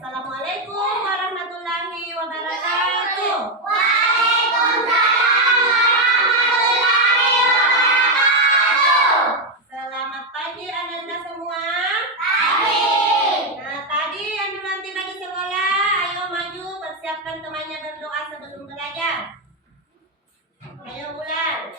Assalamualaikum warahmatullahi wabarakatuh. Waalaikumsalam warahmatullahi wabarakatuh. Selamat pagi anak-anak semua. Pagi. Nah, tadi yang nanti di sekolah, ayo maju persiapkan temannya berdoa sebelum belajar. Ayo Bulan.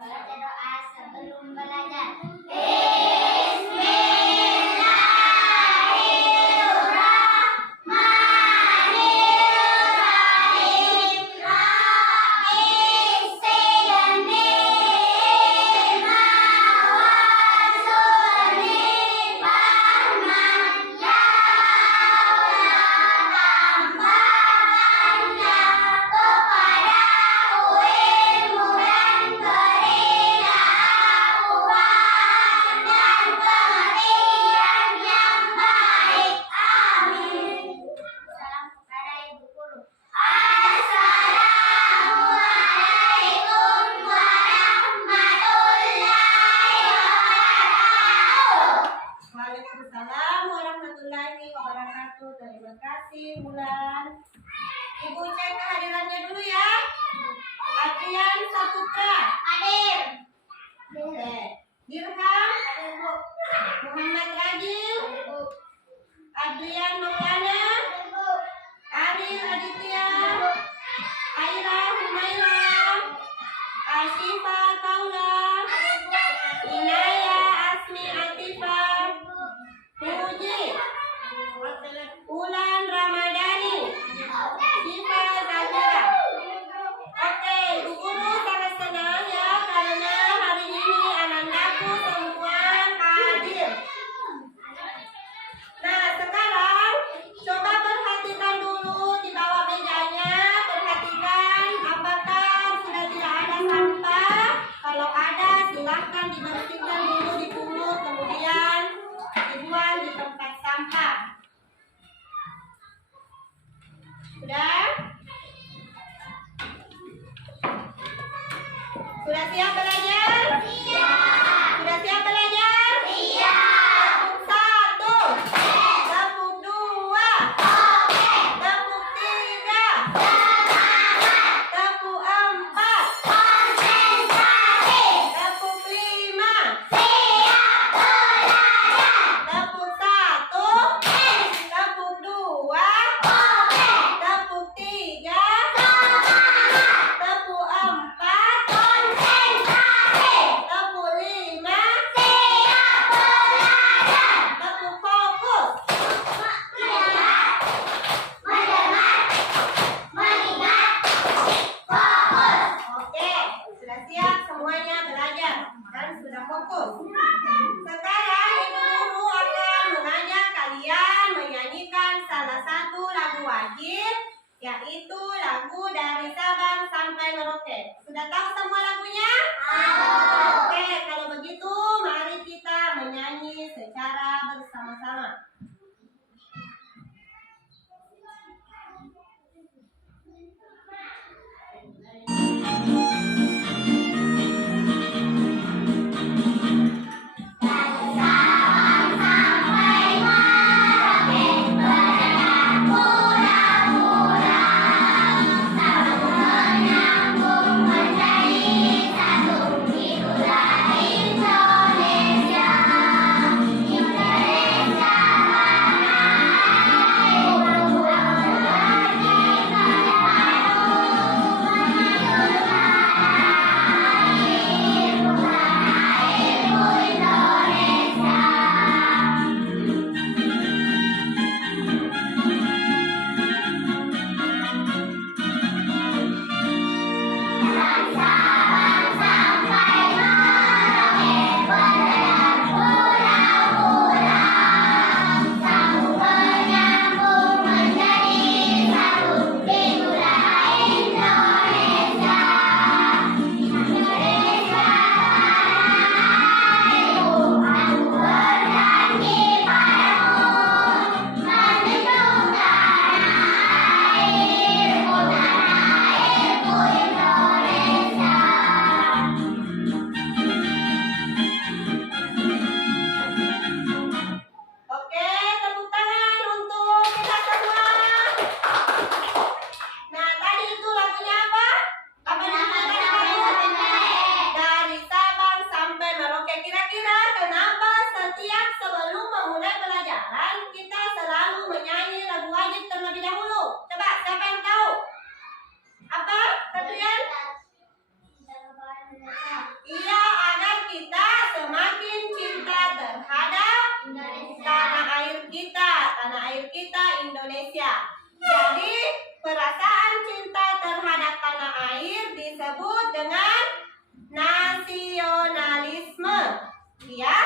Baca doa sebelum belajar. Waalaikumsalam warahmatullahi wabarakatuh. Terima kasih Bulan. Ibu cek kehadirannya dulu ya. Adrian Saputra. Hadir. Oke. Dirham. Muhammad Ragil. Adrian Maulana. Aril Aditya. Aira Humaira. Ashifa Kaula. Inaya Asmi Atifa. Puji. Ulan Ramadhani. Siva Zahira. Oke, Ibu Guru sangat senang ya karena hari ini anak-anakku semua hadir. Nah, sekarang coba perhatikan dulu di bawah mejanya. Perhatikan apakah sudah tidak ada sampah. Kalau ada, silahkan dibersihkan dulu, dipungut, kemudian dibuang di tempat sampah. Sudah? Sudah siap belajar? Siap. Sudah siap belajar? Siap. Tepuk 1, tepuk 2, Oke. tepuk 3, Semangat. tepuk 4, Konsentrasi. tepuk 5, Siap belajar. tepuk 1, tepuk 2, Oke. tepuk 3, Semangat. tepuk 4, Konsentrasi. tepuk 5, Siap belajar. tepuk fokus. Mendengar, mengingat, fokus. Oke, sudah siap semuanya belajar dan sudah fokus. Sekarang Ibu Guru akan mengajak kalian menyanyikan salah satu lagu wajib, yaitu lagu dari Sabang sampai Merauke. Sudah tahu semua lagunya? Oke, kalau begitu mari kita menyanyi secara bersama-sama. Indonesia. lagi terlebih dahulu. Coba siapa yang tahu? Apa Katrian? Iya, agar kita semakin cinta terhadap tanah air kita Indonesia. Jadi perasaan cinta terhadap tanah air disebut dengan nasionalisme. Ya,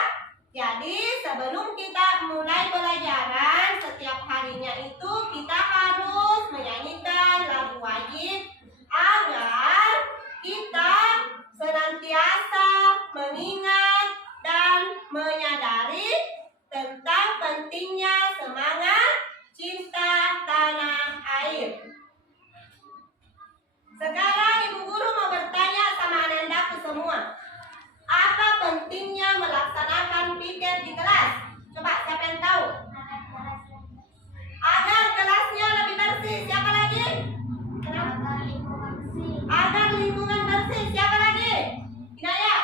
jadi sebelum kita mulai pelajaran setiap harinya itu kita harus menyanyikan lagu wajib agar kita senantiasa mengingat dan menyadari tentang pentingnya semangat cinta tanah air. Sekarang Ibu Guru mau bertanya sama anandaku semua. Apa pentingnya melaksanakan piket di kelas? Coba siapa yang tahu? Agar kelasnya lebih bersih. Siapa lagi? Agar lingkungan bersih. Siapa lagi? Inaya.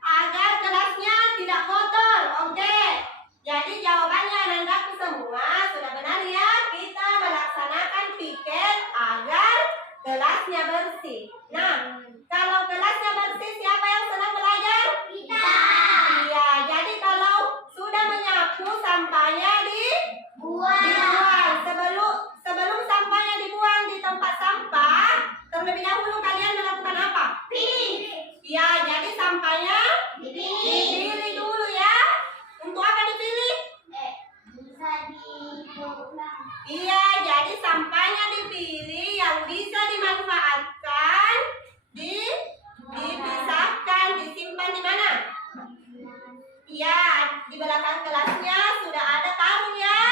Agar kelasnya tidak kotor. Oke. Jadi jawabannya anandaku semua sudah benar ya. Kita melaksanakan piket agar kelasnya bersih. Nah, kalau kelasnya bersih, siapa yang senang belajar? Kita. Iya, jadi kalau sudah menyapu, sampahnya dibuang. Sebelum sampahnya dibuang di tempat sampah, terlebih dahulu kalian melakukan apa? Pilih. Iya, jadi sampahnya dipilih dulu ya. Untuk apa dipilih? Bisa diulang. Iya, jadi sampahnya dipilih yang bisa dimanfaatkan, dipisahkan, disimpan di mana? Iya, di belakang kelasnya sudah ada karung ya.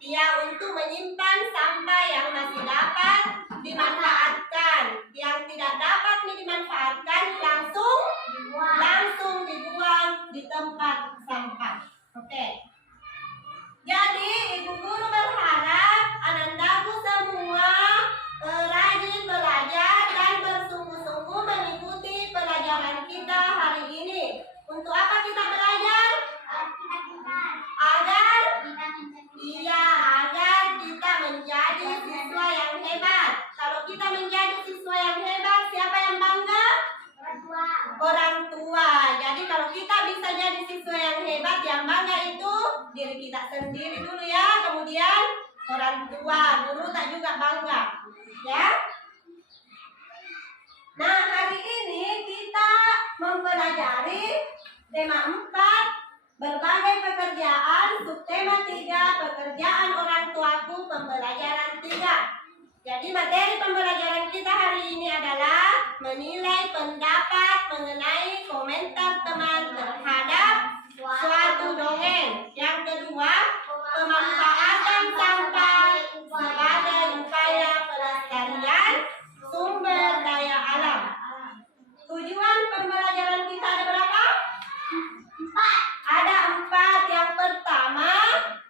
Iya, untuk menyimpan sampah yang masih dapat dimanfaatkan. Yang tidak dapat dimanfaatkan langsung dibuang di tempat sampah. Oke. Jadi Ibu Guru berharap anandaku semua rajin belajar dan bersungguh-sungguh mengikuti pelajaran kita hari ini. Untuk apa kita belajar? Agar kita menjadi siswa yang hebat. Kalau kita menjadi siswa yang hebat, siapa yang bangga? Orang tua. Jadi kalau kita bisa jadi siswa yang hebat, yang bangga itu diri kita sendiri dulu ya. Kemudian orang tua, guru tak juga bangga. Ya. Nah, hari ini kita mempelajari tema 4, berbagai pekerjaan, subtema 3, pekerjaan orang tuaku, pembelajaran 3. Jadi materi pembelajaran kita hari ini adalah menilai pendapat mengenai komentar teman terhadap suatu dongeng. Yang kedua, pemanfaatan sampah sebagai upaya pelestarian sumber daya alam. Tujuan pembelajaran kita ada berapa? 4. Ada 4. Yang pertama,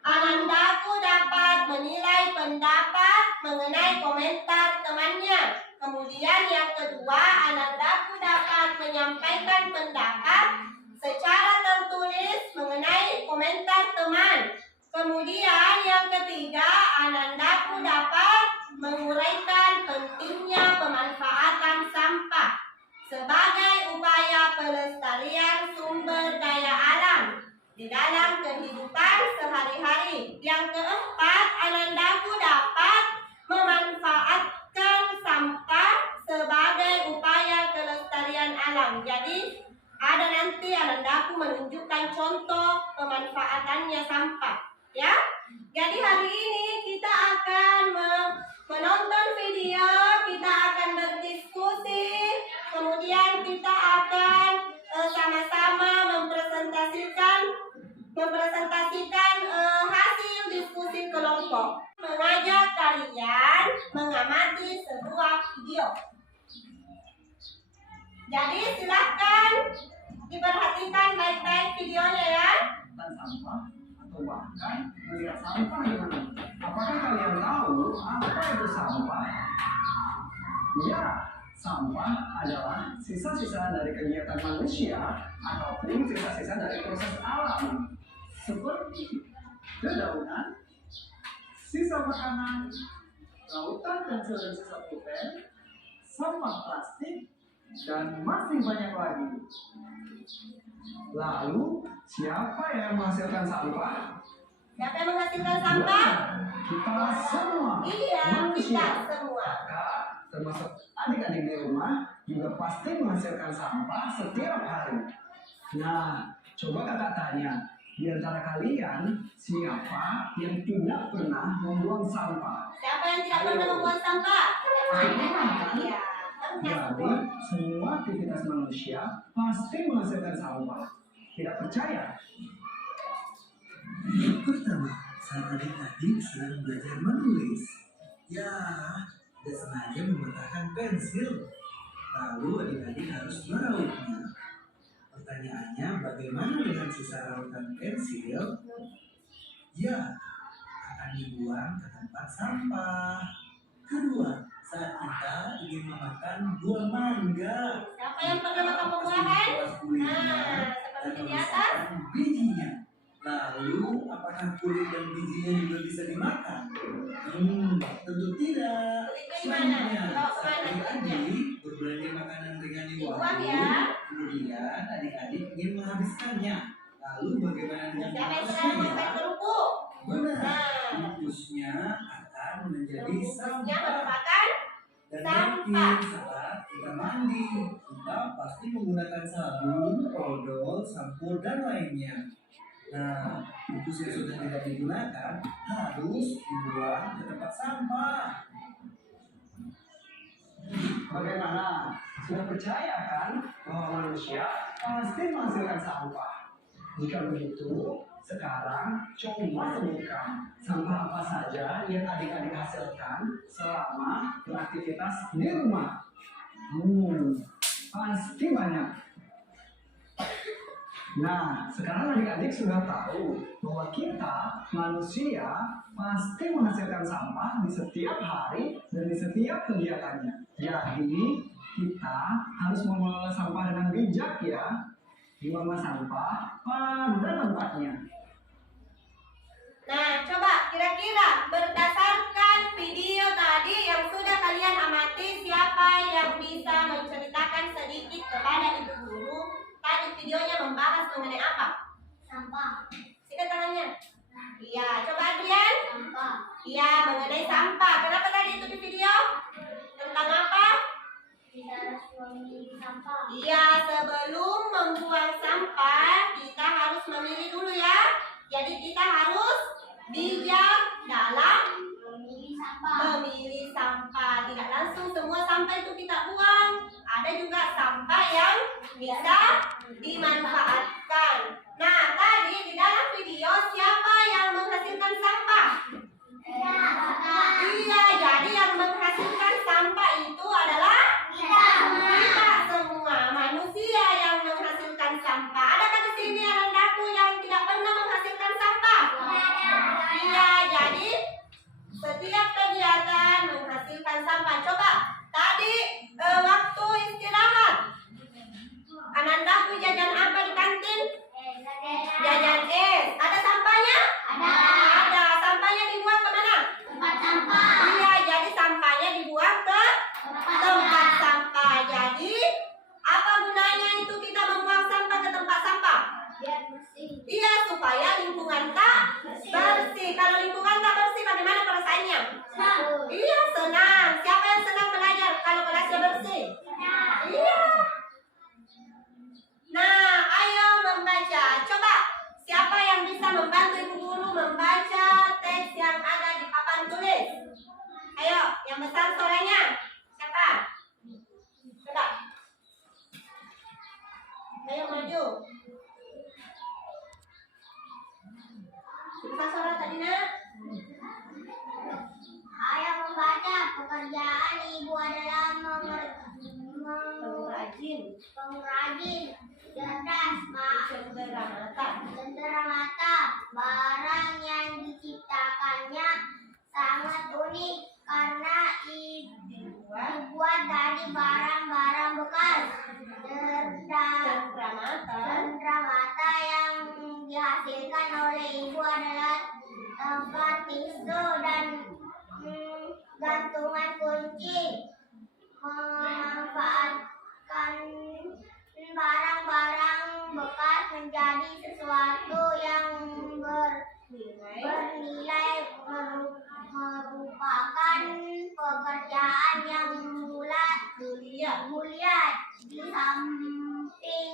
anandaku dapat menilai pendapat mengenai komentar temannya. Kemudian yang kedua, anandaku dapat menyampaikan pendapat secara tertulis mengenai komentar teman. Kemudian yang ketiga, anandaku dapat menguraikan pentingnya pemanfaatan sampah sebagai upaya pelestarian sumber daya alam di dalam kehidupan sehari-hari. Yang keempat, anandaku dapat memanfaatkan sampah sebagai upaya kelestarian alam. Jadi ada nanti anandaku menunjukkan contoh pemanfaatannya sampah. Ya, jadi hari ini kita akan menonton video, kita akan berdiskusi, kemudian kita akan sama-sama mempresentasikan hasil diskusi kelompok. Mengajak kalian mengamati sebuah video. Jadi silahkan diperhatikan baik-baik videonya ya. Sampah atau bahkan melihat sampah di mana? Apakah kalian tahu apa itu sampah? Ya, sampah adalah sisa-sisa dari kegiatan manusia ataupun sisa-sisa dari proses alam. dedaunan, sisa makanan, lautan kecil dan sisa pulpen, sampah plastik, dan masih banyak lagi. Lalu, siapa yang menghasilkan sampah? Siapa yang menghasilkan sampah? Kita semua. Iya, manusia. kita semua. Kakak, termasuk adik-adik di rumah, juga pasti menghasilkan sampah setiap hari. Nah, coba kakak tanya, di antara kalian, siapa yang tidak pernah membuang sampah? Siapa yang tidak pernah membuang sampah? Iya, pernah Jadi, semua. semua aktivitas manusia pasti menghasilkan sampah. Tidak percaya? Pertama, saat adik-adik sedang belajar menulis, ya, tidak sengaja mematahkan pensil. Lalu adik-adik harus merautnya. Pertanyaannya, bagaimana dengan sisa rautan pensil? Ya, akan dibuang ke tempat sampah. Kedua, saat kita ingin memakan buah mangga, Siapa yang pernah makan buah-buahan? Nah, seperti di atas. bijinya. Lalu, apakah kulit dan bijinya juga bisa dimakan? Tentu tidak. Kulitnya di mana? Selanjutnya, Bawa saat kemana kulitnya? adik-adik berbelanja makanan ringan di Dibuang warung, ya. kemudian adik-adik ingin menghabiskannya. Lalu bagaimana dengan Siapa yang pernah bungkusnya? makan kerupuk? Benar, Nah, bungkusnya akan menjadi bungkusnya sampah. merupakan Dan sampah. yakin saat kita mandi, kita pasti menggunakan sabun, odol, sampo, dan lainnya. Nah, bungkus yang sudah tidak digunakan harus dibuang ke tempat sampah. Bagaimana? Sudah percaya kan bahwa manusia pasti menghasilkan sampah? Jika begitu, sekarang coba sebutkan sampah apa saja yang adik-adik hasilkan selama beraktivitas di rumah. Pasti banyak. Nah, sekarang adik-adik sudah tahu bahwa kita manusia pasti menghasilkan sampah di setiap hari dan di setiap kegiatannya. Jadi, kita harus mengelola sampah dengan bijak ya. Buang sampah pada tempatnya. Nah, coba kira-kira berdasarkan video tadi yang sudah kalian amati, siapa yang bisa menceritakan sedikit kepada ibu guru? Tadi videonya membahas mengenai apa? Sampah. Sikat tangannya. Iya, coba Adrian. Sampah. Iya, mengenai sampah. Kenapa tadi itu di video? Tentang apa? Kita harus memilih sampah. Iya, sebelum membuang sampah, kita harus memilih dulu ya. Jadi kita harus bijak dalam Memilih sampah. memilih sampah. Tidak langsung semua sampah itu kita buang. Ada juga sampah yang bisa dimanfaatkan. Nah, tadi di dalam video siapa yang menghasilkan sampah? Iya, jadi yang menghasilkan sampah itu adalah kita semua manusia yang menghasilkan sampah. Adakah di sini anandaku yang tidak pernah menghasilkan sampah? Iya, jadi setiap kegiatan menghasilkan sampah. Coba tadi waktu istirahat, anandaku jajan apa di kantin? Jajan es. Ada sampahnya? Ada. Sampahnya dibuang kemana? Iya, jadi sampahnya dibuang ke tempat sampah. Jadi apa gunanya itu kita membuang sampah ke tempat sampah? Biar bersih. Iya, supaya lingkungan tak bersih. Kalau lingkungan tak bersih, bagaimana perasaannya? Iya, senang. Siapa yang senang belajar kalau kelasnya bersih? Iya. Nah, ayo membaca. Coba, siapa yang bisa membantu ibu guru membaca teks yang ada di papan tulis? Ayo, yang besar suaranya. Siapa? Coba. Ayo maju. Besar suara tadi nak. Ayo membaca. Pekerjaan ibu adalah Pengrajin, pengrajin, cerdas, cenderamata. mata. Barang yang diciptakannya sangat unik karena dibuat dari barang-barang bekas. Cenderamata. Cendera mata yang dihasilkan oleh ibu adalah tempat tisu dan gantungan kunci. Memanfaatkan barang-barang bekas menjadi sesuatu yang bernilai merupakan pekerjaan yang mulia. Di samping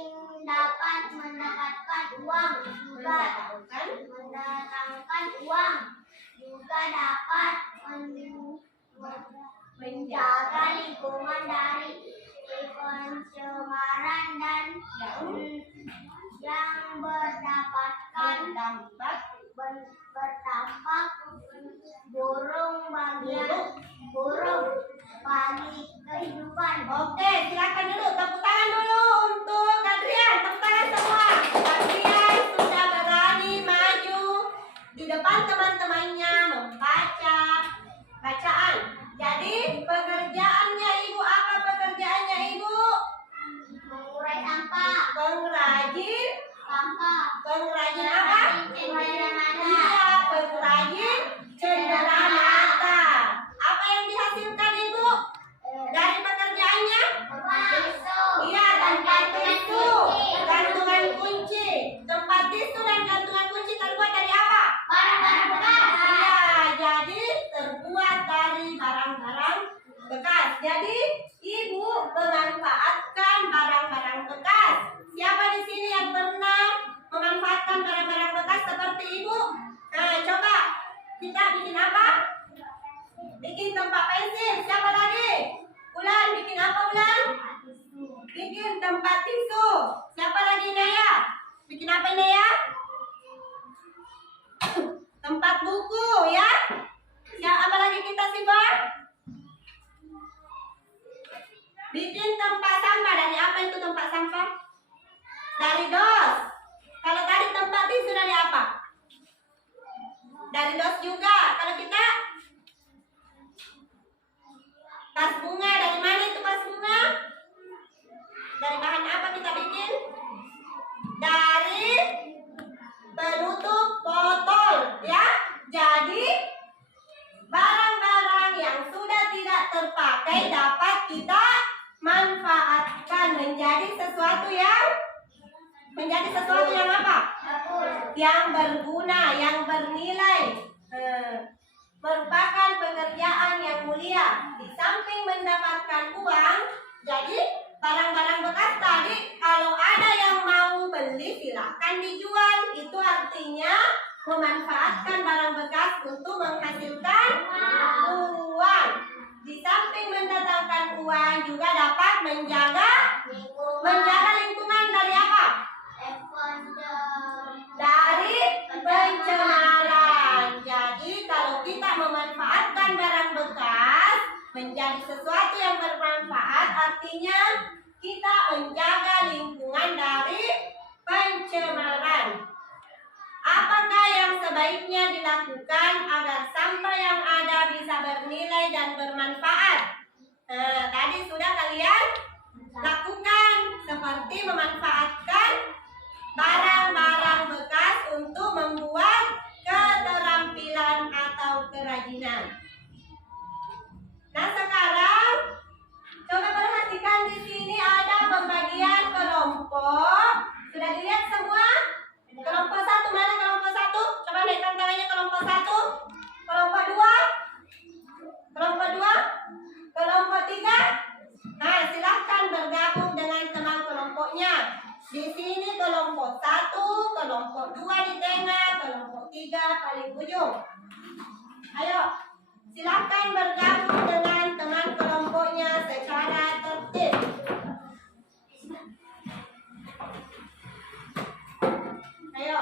dapat mendapatkan uang, juga dapat menjaga lingkungan dari pencemaran dan yang berdampak buruk bagi kehidupan. Oke, silakan dulu tepuk tangan dulu untuk Adrian. Tepuk tangan semua. Adrian sudah berani maju di depan teman-temannya membaca bacaan. Jadi pekerjaannya ibu apa pekerjaannya ibu? Mengurai sampah. Pengrajin Sampah. Pengrajin apa? Cenderamata. Iya, pengrajin cenderamata. Apa yang dihasilkan ibu dari pekerjaannya? Iya, tempat tisu, gantungan kunci. Tempat tisu dan gantungan kunci terbuat dari apa? Barang-barang bekas. Iya, jadi terbuat dari barang-barang bekas. Jadi ibu memanfaatkan barang-barang bekas. Siapa di sini yang pernah memanfaatkan barang-barang bekas seperti ibu? Nah, coba kita bikin apa? Bikin tempat pensil. Siapa lagi? Ulan, bikin apa Ulan? Bikin tempat tisu. Siapa lagi Naya? Bikin apa Naya? Tempat buku ya. Apa lagi kita Sibar? Bikin tempat sampah. Dari apa itu tempat sampah? Dari dos. Kalau tadi tempat tisu dari apa? Dari dos juga. Kalau kita tas bunga, dari mana itu tas bunga? Dari bahan apa kita bikin? Dari penutup botol ya. Jadi barang-barang yang sudah tidak terpakai dapat kita manfaatkan menjadi sesuatu yang apa? Yang berguna, yang bernilai. Merupakan pekerjaan yang mulia. Di samping mendapatkan uang, jadi barang-barang bekas tadi kalau ada yang mau beli silakan dijual. Itu artinya memanfaatkan barang bekas untuk menghasilkan uang. Di samping mendatangkan uang juga dapat menjaga lingkungan dari apa? Dari pencemaran. Jadi kalau kita memanfaatkan barang bekas menjadi sesuatu yang bermanfaat, artinya kita menjaga lingkungan dari pencemaran. Apakah yang sebaiknya dilakukan agar sampah yang ada bisa bernilai dan bermanfaat? Tadi sudah kalian lakukan, seperti memanfaatkan barang-barang bekas untuk membuat keterampilan atau kerajinan. Nah, sekarang coba perhatikan di sini ada pembagian kelompok. Sudah dilihat semua? Kelompok 1 mana kelompok 1? Coba naikkan tangannya kelompok 1. Kelompok 2? Kelompok 2? Kelompok 3? Nah, silahkan bergabung dengan teman kelompoknya. Di sini kelompok 1, kelompok 2 di tengah, kelompok 3 paling ujung. Ayo, silahkan bergabung dengan teman kelompoknya secara tertib. Ayo.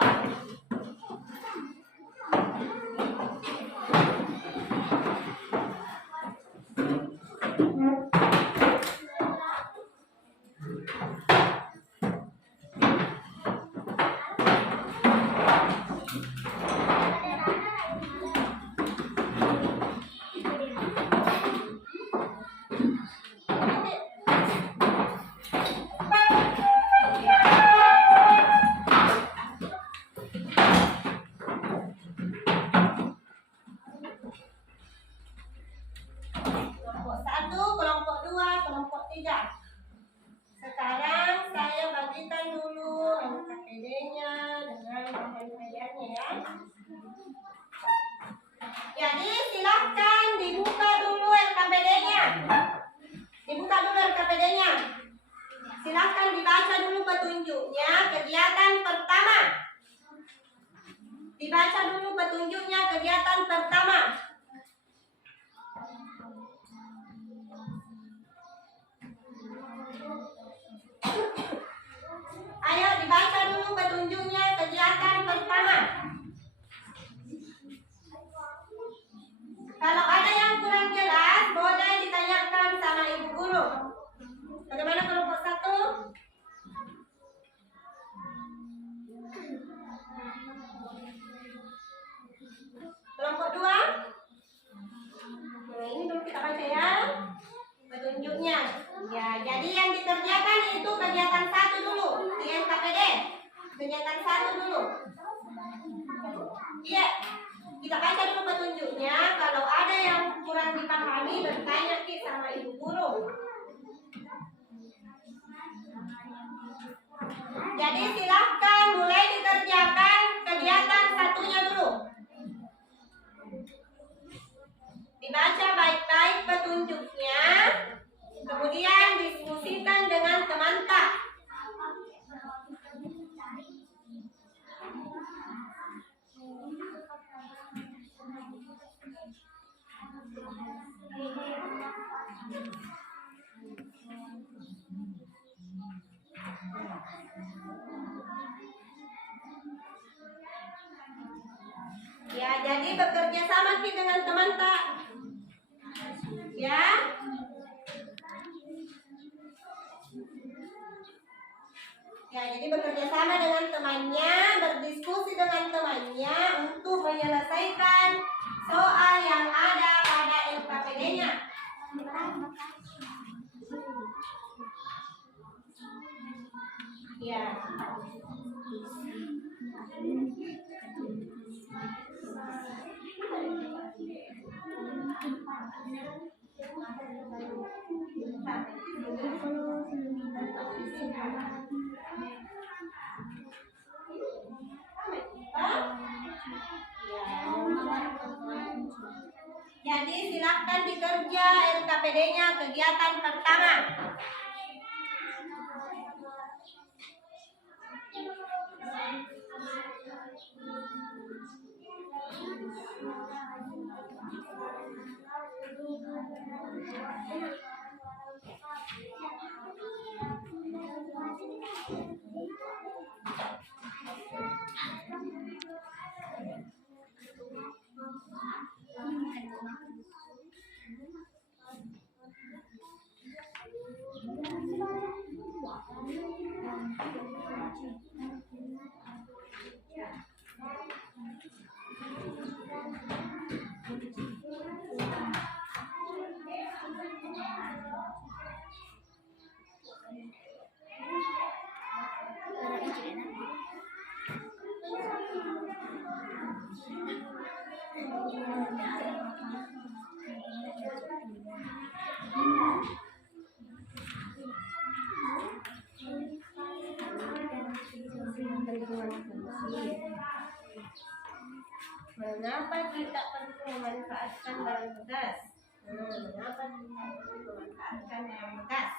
tidak? Sekarang saya bagikan dulu NKPD-nya dengan bahan-bahannya ya. Jadi silahkan dibuka dulu NKPD-nya. Dibuka dulu NKPD-nya. Silahkan dibaca dulu petunjuknya kegiatan pertama. Dibaca dulu petunjuknya kegiatan pertama. Ayo dibaca dulu petunjuknya kegiatan pertama. Kalau ada yang kurang jelas, boleh ditanyakan sama ibu guru. Bagaimana kelompok 1? Kelompok 2? Nah, ini dulu kita baca ya petunjuknya. Ya, jadi yang dikerjakan itu kegiatan 1 dulu di NKPD. Kegiatan 1 dulu. Iya, kita baca dulu petunjuknya. Kalau ada yang kurang dipahami, bertanya sama ibu guru. Jadi silahkan mulai dikerjakan kegiatan 1-nya dulu. Dibaca baik-baik petunjuknya, kemudian diskusikan dengan teman tak. Ya, jadi bekerja sama dengan teman tak. Ya. Ya, jadi bekerja sama dengan temannya, berdiskusi dengan temannya untuk menyelesaikan soal yang ada pada NKPD-nya. Ya. Jadi silakan dikerja NKPD-nya kegiatan pertama. Mengapa kita perlu memanfaatkan barang bekas? Mengapa kita perlu memanfaatkan barang bekas?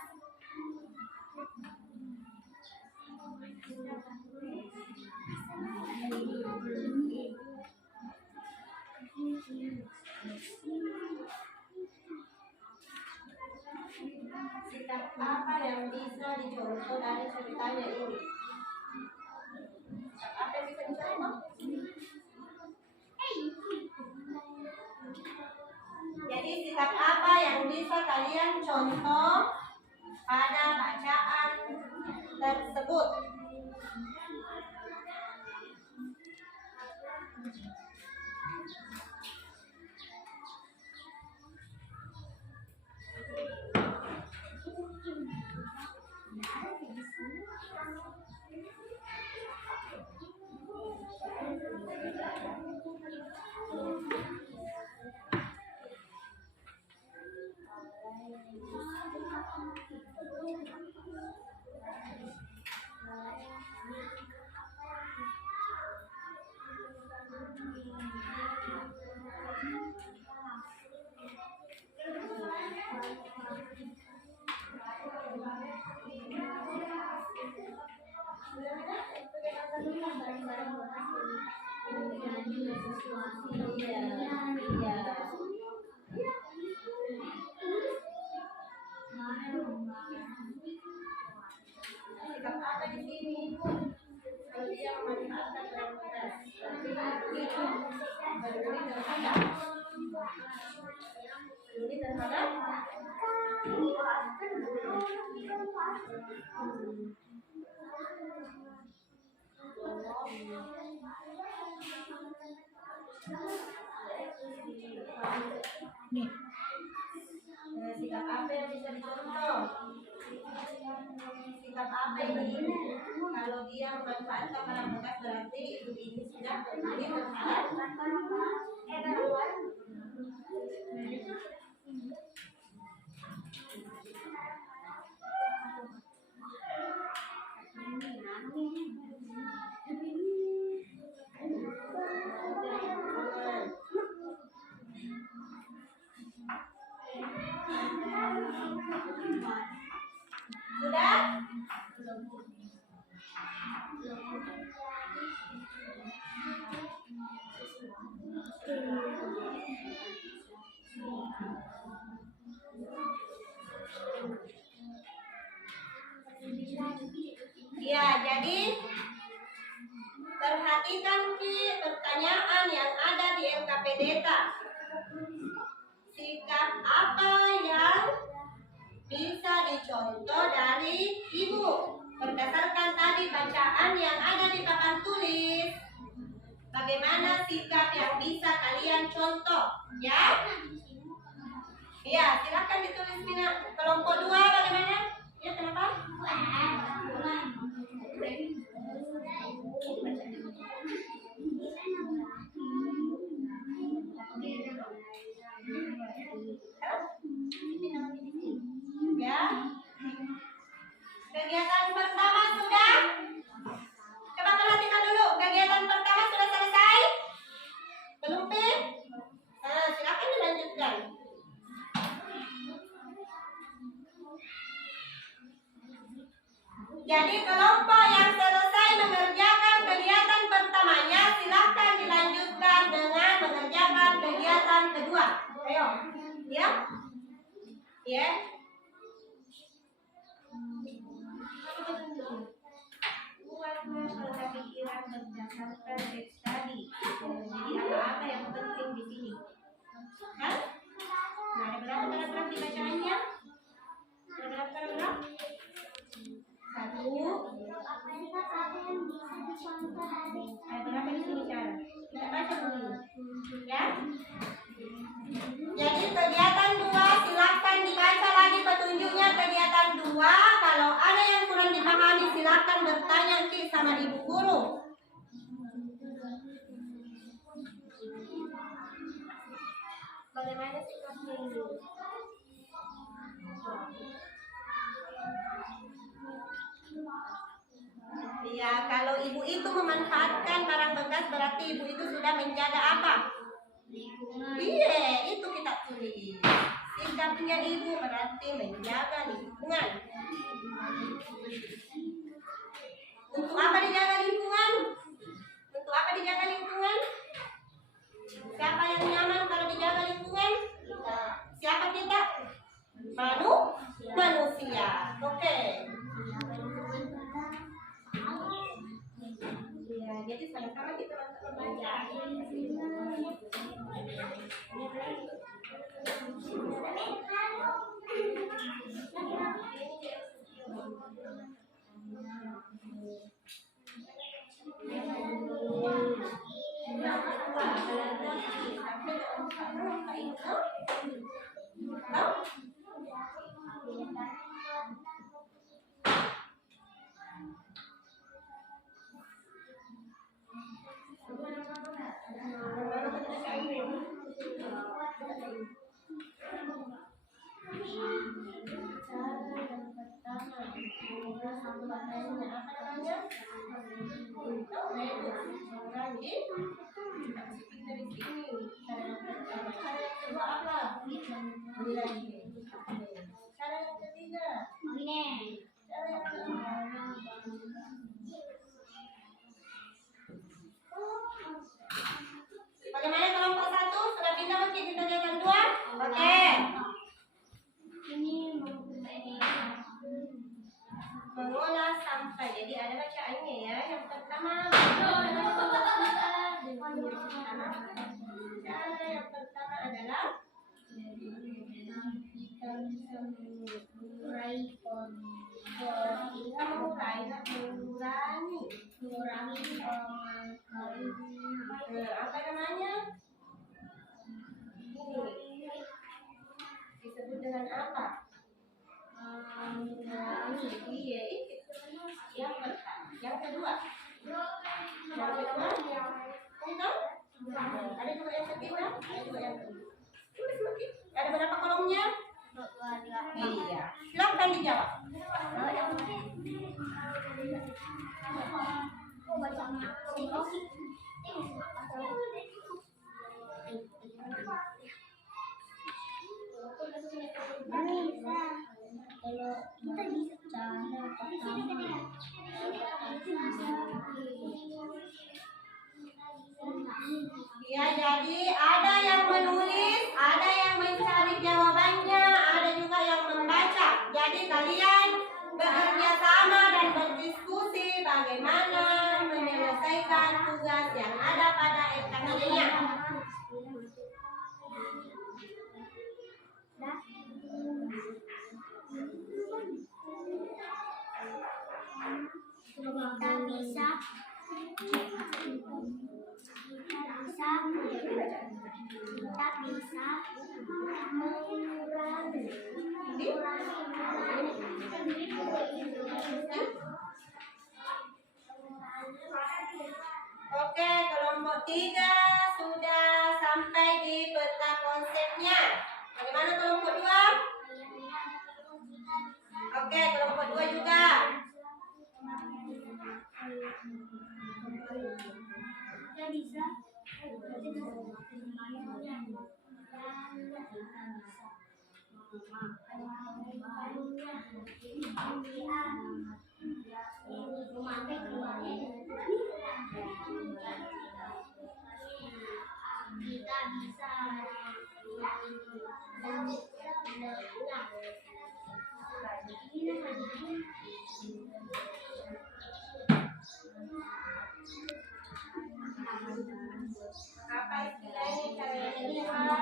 Sikap apa yang bisa dicontoh dari ceritanya ini? Sikap apa yang bisa dicontoh? Jadi sikap apa yang bisa kalian contoh pada bacaan tersebut? Iya. Iya. Sikap apa di sini? Kalau dia memanfaatkan barang bekas, peduli terhadap sikap apa yang bisa dicontoh? Sikap apa ini? Kalau dia memanfaatkan barang bekas berarti ibu ini sudah peduli terhadap sudah? Ya, jadi perhatikan Ki pertanyaan yang ada di LKP Data. Sikap apa yang bisa dicontoh dari ibu berdasarkan tadi bacaan yang ada di papan tulis? Bagaimana sikap yang bisa kalian contoh? Ya? Iya, silakan ditulis Mina. Kelompok 2 bagaimana? Ya, kenapa? Ya. Kegiatan pertama sudah? Coba perhatikan dulu. Kegiatan pertama sudah selesai? Belum, Pi? Nah, silakan dilanjutkan. Jadi kelompok yang selesai mengerjakan kegiatan pertamanya silakan dilanjutkan dengan mengerjakan kegiatan kedua. Ayo, ya, ya. Buat pola pikiran berdasarkan teks tadi. Jadi apa-apa yang penting di sini? Kan? Nah, ada berapa paragraf di bacaannya? Ada berapa paragraf? 1. Ada berapa di sini cara? Kita baca dulu. Ya. Jadi kegiatan 2 silakan dibaca lagi petunjuknya kegiatan 2. Kalau ada yang kurang dipahami silakan bertanya Ki sama ibu guru. Bagaimana sikapnya ini? Ya, kalau ibu itu memanfaatkan barang bekas berarti ibu itu sudah menjaga apa? Iya, itu kita tulis. Sikapnya ibu berarti menjaga lingkungan. Untuk apa dijaga lingkungan? Untuk apa dijaga lingkungan? Siapa yang nyaman kalau dijaga lingkungan? Siapa kita? Manusia. Oke. Ya, jadi sama-sama kita membaca. Cara yang ketiga. Cara yang keempat. Cara yang pertama adalah mengurangi. Apa namanya? Ini disebut dengan apa? Iya, yang pertama. Yang kedua. Itu? Ada juga yang ketiga? Ada juga yang kedua. Ada berapa kolomnya? Iya. Silakan dijawab. Ya, jadi ada yang menulis, ada yang mencari jawabannya, ada juga yang membaca. Jadi kalian bekerja sama dan berdiskusi bagaimana menyelesaikan tugas yang ada pada SKKD-nya. Kita bisa mengurangi. Oke, kelompok 3 sudah sampai di peta konsepnya. Bagaimana kelompok 2? Oke, kelompok 2 juga. Kita bisa Apa istilahnya cara yang kedua?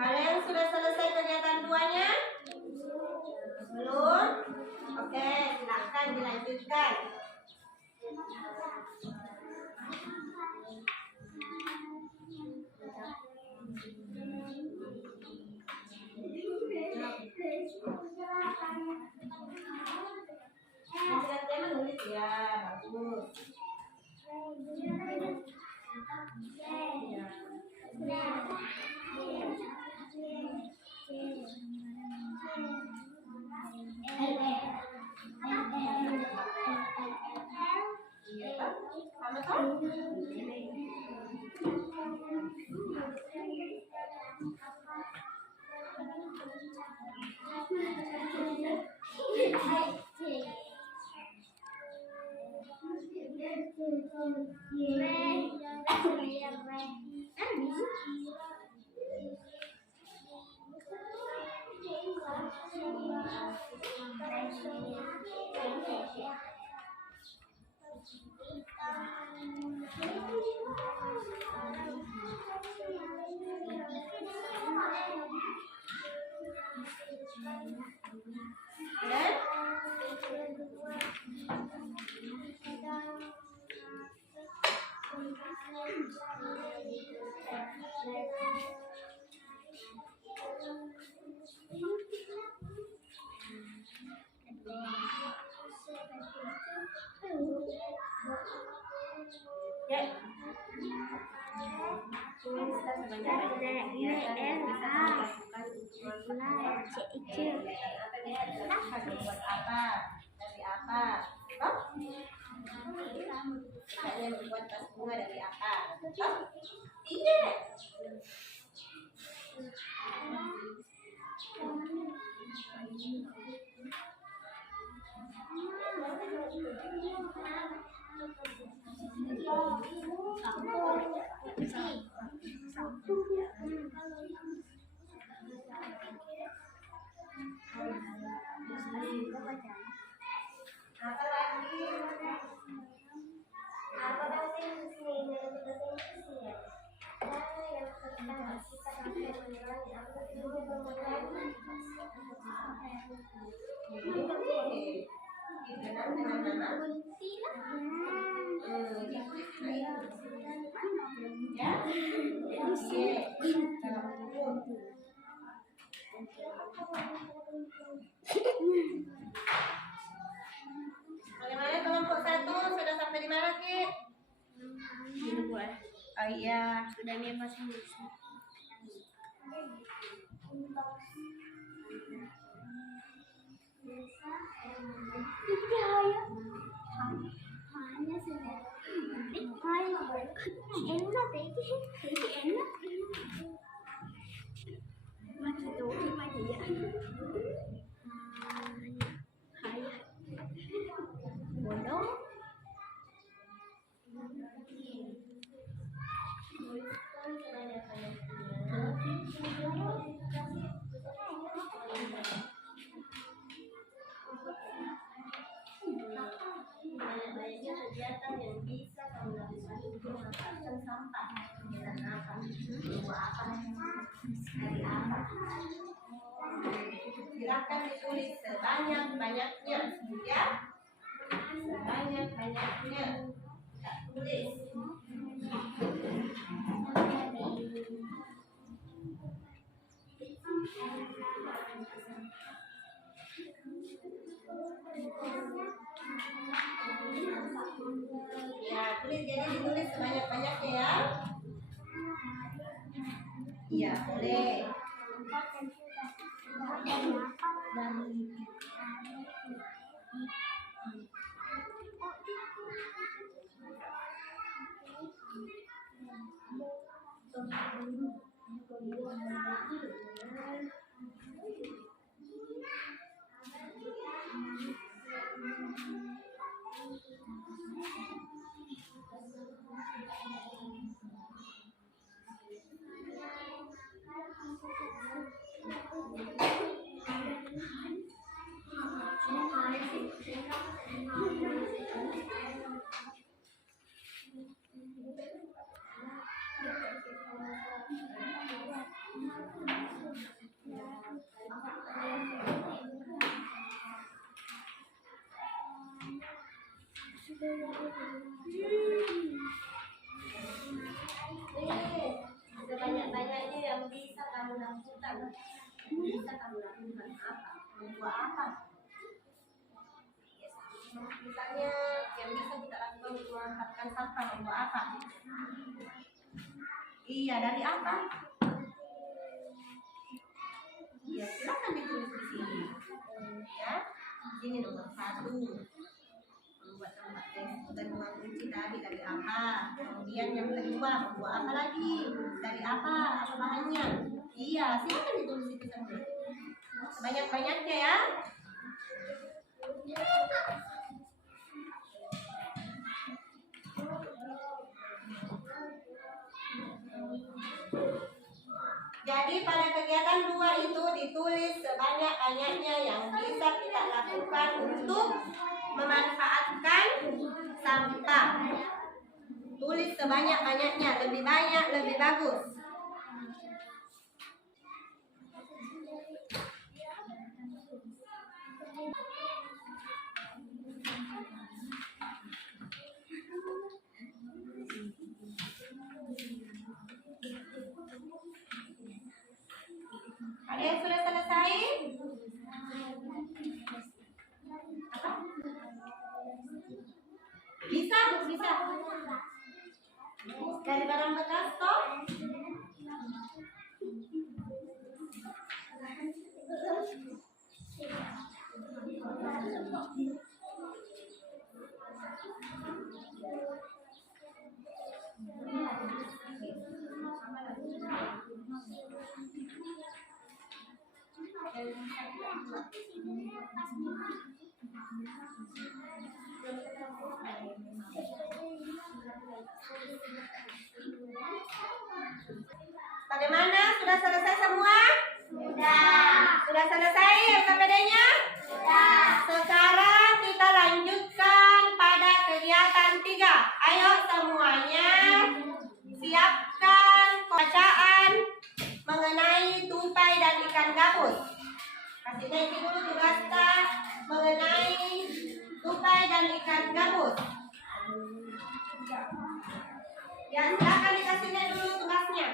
Kalian sudah selesai kegiatan 2-nya? Belum? Oke, silakan dilanjutkan. Sudah saya menulis ya, bagus. bisa sebanyak-banyaknya kegiatan yang bisa kamu lakukan untuk memperoleh kegiatan apa biasa buat apa dari apa toh misalnya membuat tas bunga dari apa toh tidak apa lagi apa bahasa Inggris nih yang bahasa Inggris ya yang pertama kita akan mengulangi apa itu mengulangi dikenal dengan nama bagaimana kelompok 1 sudah sampai di mana Ki? Di luar. Oh iya, sudah bebas Inggris. Banyak-banyaknya kegiatan yang bisa kamu lakukan untuk memanfaatkan sampah. Kegiatan apa? Buat apa? Dari apa? Silakan ditulis sebanyak-banyaknya, ya. Sebanyak-banyaknya. Tak tulis. Ya, tulis jadi ditulis sebanyak-banyaknya ya. Iya, boleh. Sebanyak-banyaknya yang bisa kamu lakukan. Bisa kamu lakukan apa? Membuat apa? Misalnya yang bisa kita lakukan untuk memanfaatkan sampah membuat apa? Iya, dari apa? Iya, silakan ditulis di sini. Ya, ini nomor 1. Membuat tempat desk dan ruang kunci tadi dari apa? Kemudian yang kedua, membuat apa lagi? Dari apa? Apa bahannya? Iya, silakan ditulis itu semua. Sebanyak-banyaknya ya. Jadi pada kegiatan 2 itu ditulis sebanyak-banyaknya yang bisa kita lakukan untuk memanfaatkan sampah. Tulis sebanyak-banyaknya, lebih banyak lebih bagus. Ada yang sudah selesai? Apa? Bisa, bisa. Dari barang bekas toh? Bagaimana? Sudah selesai semua? Sudah. Sudah selesai LKPD-nya? Sudah. Sekarang kita lanjutkan pada kegiatan 3. Ayo semuanya siapkan bacaan mengenai tupai dan ikan gabus. Kasih Neki dulu tugas tak mengenai tupai dan ikan gabus. Ya, silakan dikasih Nek dulu tugasnya.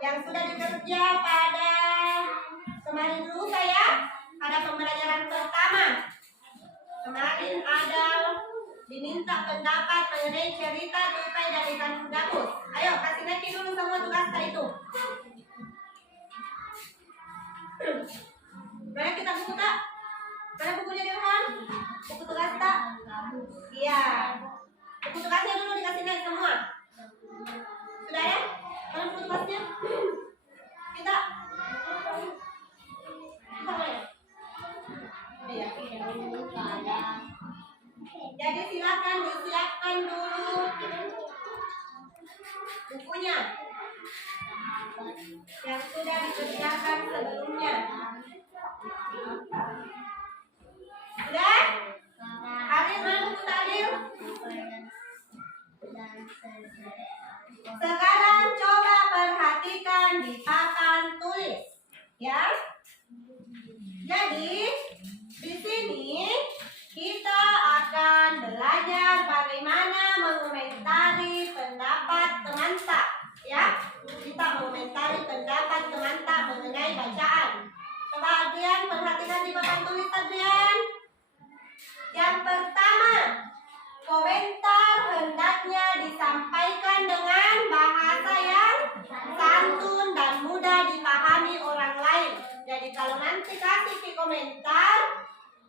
Yang sudah dikerja pada kemarin dulu saya ada pembelajaran pertama. Kemarin ada diminta pendapat mengenai cerita tupai dan ikan gabus. Ayo kasih Neki dulu semua tugas itu. Mana kita buku tak? Mana bukunya Dirham? Buku tugas tak? Iya. Buku tugasnya dulu dikasih Nek semua. Sudah ya? Mana buku tugasnya? Kita mana ya? Iya. Jadi silakan disiapkan dulu bukunya yang sudah dikerjakan sebelumnya. Sudah? Adil, mana buku Adil? Sekarang coba perhatikan di papan tulis, ya. Jadi di sini kita akan belajar bagaimana mengomentari pendapat teman tak, ya. Kita mengomentari pendapat teman tak mengenai bacaan. Coba Adrian perhatikan di papan tulis Adrian. Yang pertama, komentar hendaknya disampaikan dengan bahasa yang santun dan mudah dipahami orang lain. Jadi kalau nanti kasih di komentar,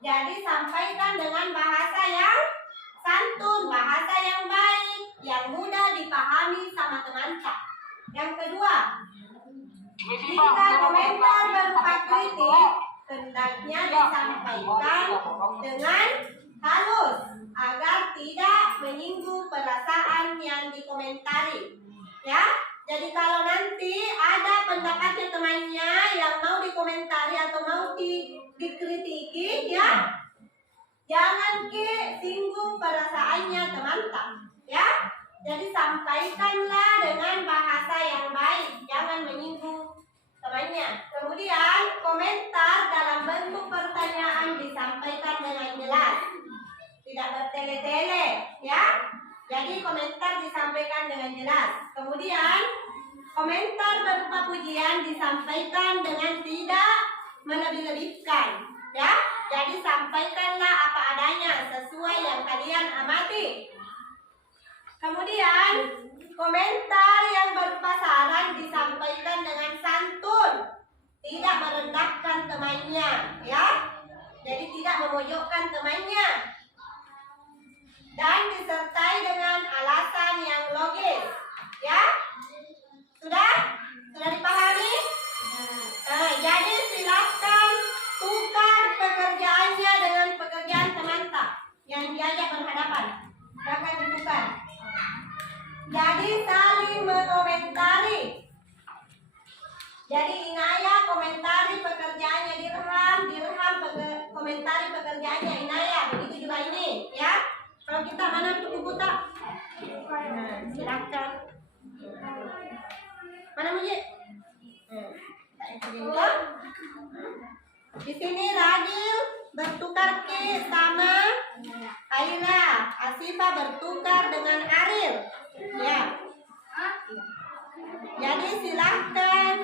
jadi sampaikan dengan bahasa yang santun, bahasa yang baik, yang mudah dipahami sama teman tak. Yang kedua, jika komentar berupa kritik, hendaknya disampaikan dengan halus agar tidak menyinggung perasaan yang dikomentari, ya. Jadi kalau nanti ada pendapatnya temannya yang mau dikomentari atau mau dikritiki, ya, jangan singgung perasaannya teman tak, ya. Jadi sampaikanlah dengan bahasa yang baik, jangan menyinggung temannya. Kemudian komentar dalam bentuk pertanyaan disampaikan dengan jelas, tidak bertele-tele, ya. Jadi komentar disampaikan dengan jelas. Kemudian komentar berupa pujian disampaikan dengan tidak melebih-lebihkan, ya. Jadi sampaikanlah apa adanya sesuai yang kalian amati. Kemudian komentar yang berupa saran disampaikan dengan santun, tidak merendahkan temannya, ya. Jadi tidak memojokkan temannya. Dan disertai dengan alasan yang logis, ya. Sudah? Sudah dipahami? Jadi silakan tukar pekerjaannya dengan pekerjaan teman tak yang diajak berhadapan. Silakan ditukar. Jadi saling mengomentari. Jadi Inaya komentari pekerjaannya Dirham komentari pekerjaannya Inaya. Begitu juga ini, ya. Kalau kita mana buku tak? Nah, silakan. Mana Muji? Di sini Radil bertukar ke sama Aila, Asifa bertukar dengan Aril, ya. Jadi silahkan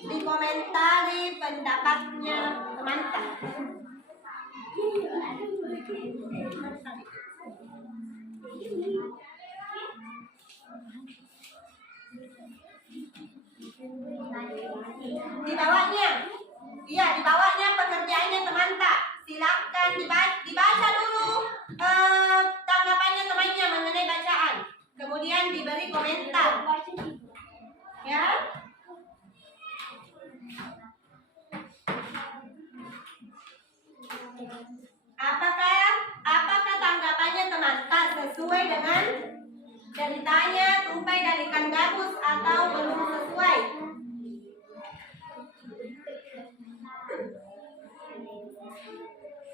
dikomentari pendapatnya teman tak. Di bawahnya, iya di bawahnya pekerjaannya teman tak. Silakan dibaca dulu tanggapannya temannya mengenai bacaan. Kemudian diberi komentar, ya. ceritanya tupai dan ikan gabus atau belum sesuai?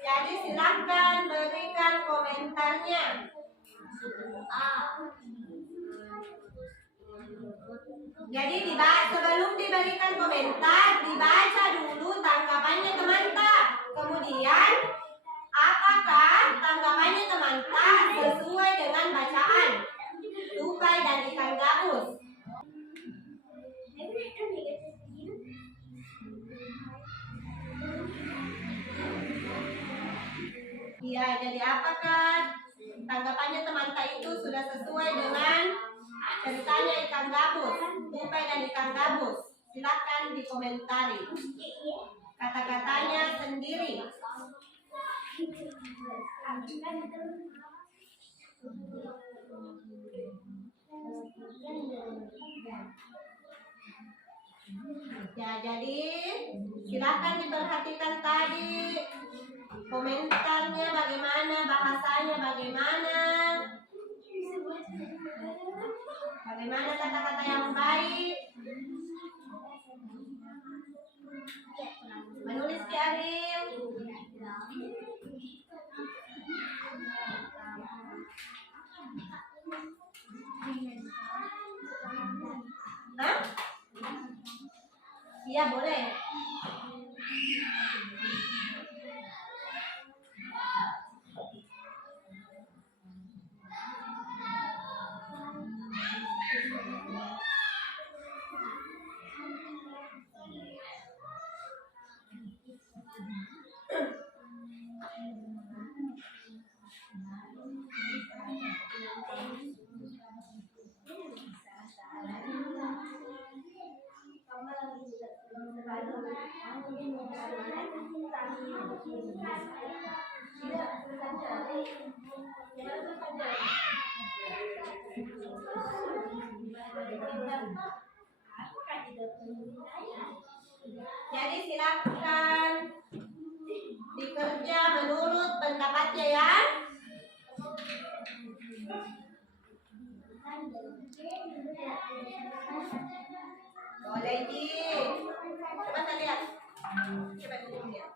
Jadi silakan berikan komentarnya. Jadi sebelum diberikan komentar, dibaca dulu tanggapannya teman-teman. Kemudian, apakah tanggapannya teman-teman sesuai dengan bacaan tupai dan ikan gabus? Ya, jadi apakah tanggapannya teman-teman itu sudah sesuai dengan ceritanya ikan gabus, tupai dan ikan gabus? Silakan dikomentari kata-katanya sendiri. Ya, jadi silakan diperhatikan tadi komentarnya bagaimana, bahasanya bagaimana, bagaimana kata-kata yang baik. Menulis di akhir. Hah? Iya, boleh. Jadi silakan dikerja menurut pendapatnya ya. Boleh Ji. Coba kita lihat. Coba kita lihat.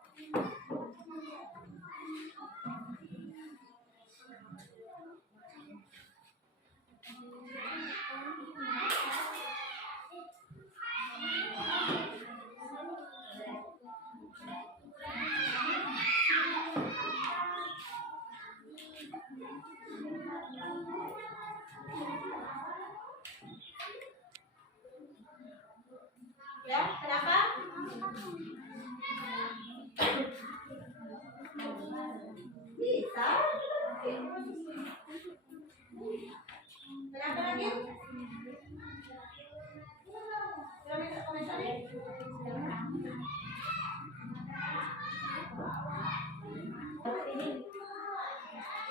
Ya, kenapa? Bisa. Kenapa lagi? Coba minta komentarnya.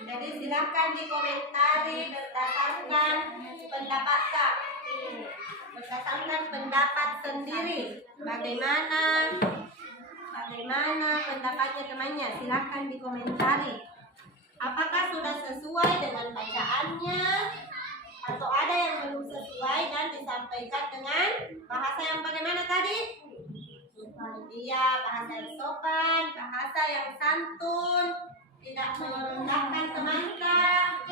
Jadi silakan dikomentari berdasarkan pendapat Kak. Berdasarkan pendapat sendiri. Bagaimana pendapatnya temannya? Silakan dikomentari. Apakah sudah sesuai dengan bacaannya? Atau ada yang belum sesuai dan disampaikan dengan bahasa yang bagaimana tadi? Iya, bahasa yang sopan, bahasa yang santun, tidak merendahkan teman-teman,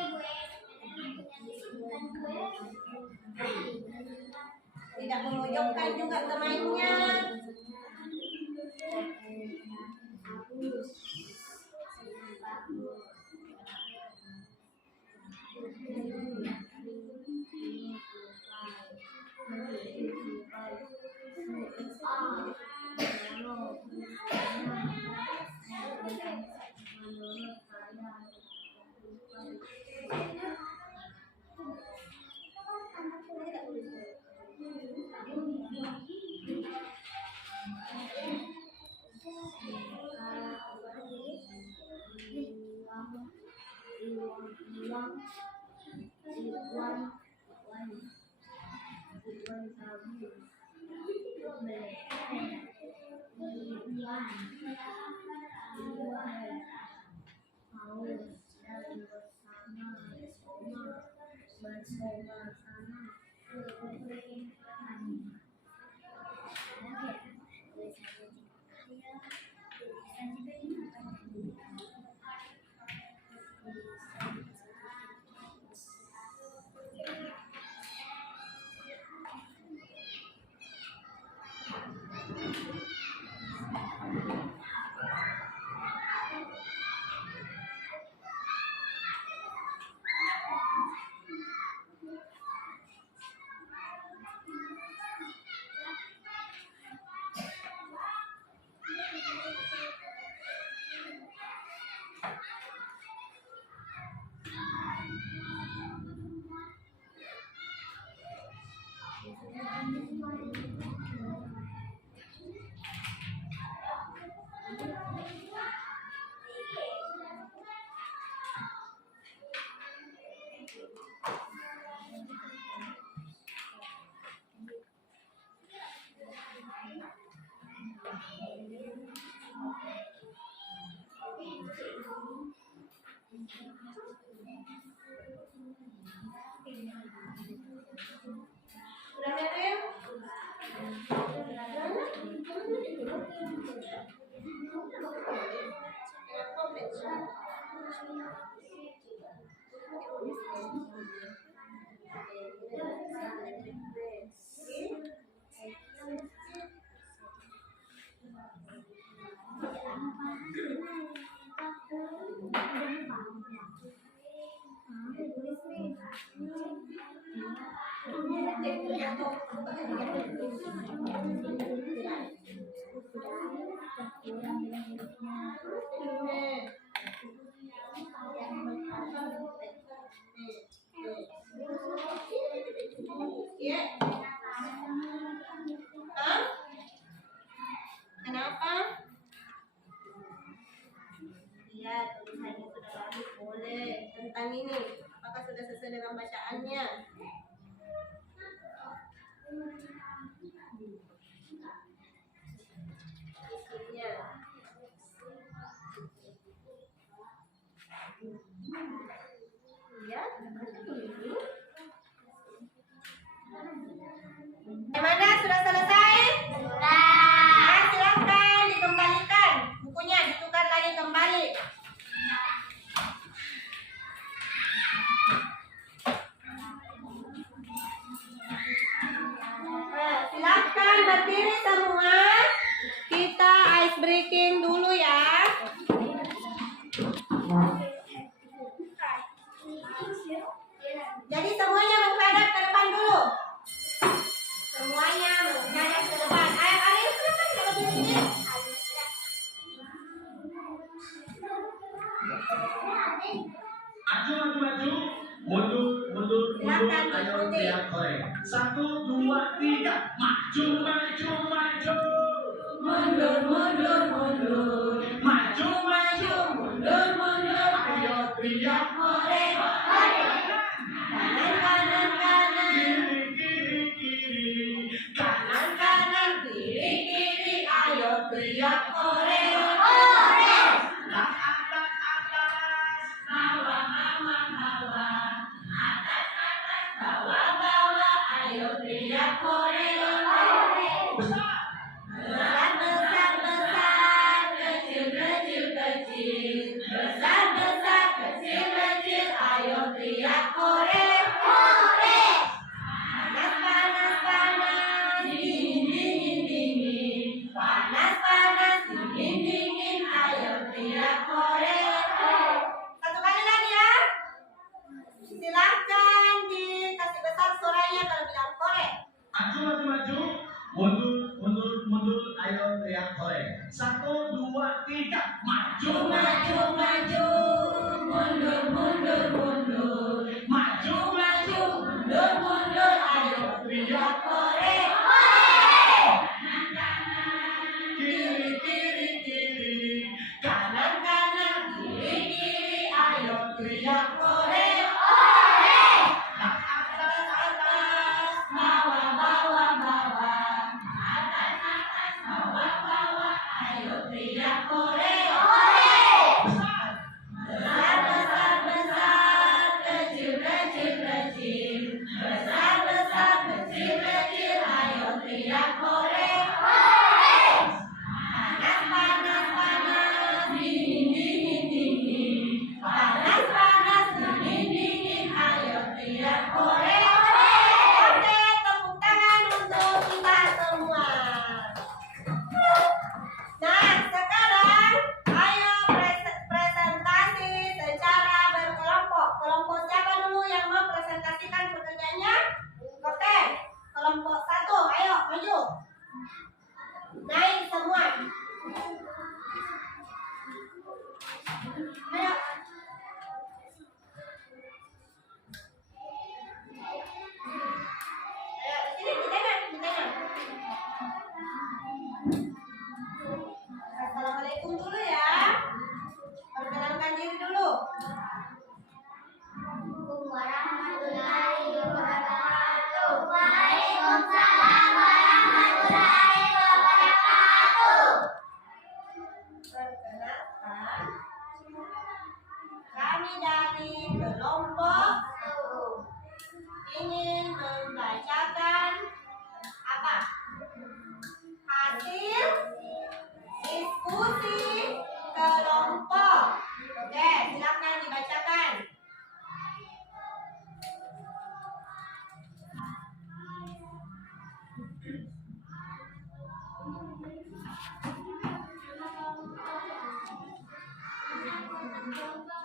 tidak memojokkan juga temannya. Sudah Febri? Iya. Hah? Kenapa? Iya, tulisannya sudah bagus, boleh. Tentang ini, apakah sudah sesuai dengan bacaannya? Isinya. Iya, baca dulu. Gimana? Sudah selesai? Nah, silakan dikembalikan. Bukunya ditukar lagi kembali. Nah, silakan berdiri semua. Kita ice breaking dulu ya. Jadi semuanya menghadap ke depan dulu. Semuanya menghadap ke depan. Ayo Arif, silakan kalau berdiri. Maju. Mundur. Silakan Ayo diikuti. teriak korek. 1, 2, 3. Maju. Mundur. Maju. Mundur. Ayo teriak Korek. Kanan. kiri. Kanan, kiri. Ayo teriak korek. Atas. Bawah. Ayo teriak korek. Besar. Besar, kecil. Besar, kecil. Ayo teriak korek. Panas, dingin. Panas, dingin. Ayo teriak korek. Satu kali lagi ya. Silakan dikasih besar suaranya kalau bilang korek. Maju. Mundur. Ayo teriak korek. 1, 2, 3. Maju. Mundur. Maju. Mundur. Ayo teriak korek. Kiri. Kanan, kiri. Ayo teriak korek. Atas, bawah. Atas, bawah. Ayo teriak korek. Besar, kecil. Besar, kecil. Ayo teriak korek. Panas, dingin. Panas, dingin. Ayo teriak korek. Oke, tepuk tangan untuk kita semua. Nah, sekarang ayo presentasi secara berkelompok. Kelompok siapa dulu yang mau presentasikan pekerjaannya? Oke, kelompok 1, ayo maju. Naik semua. Ayo. Sini ditengah. Assalamualaikum dulu ya. Perkenalkan diri dulu. Warahmatullahi wabarakatuh. Waalaikumsalam warahmatullahi hasil diskusi kelompok. Oke, silakan dibacakan.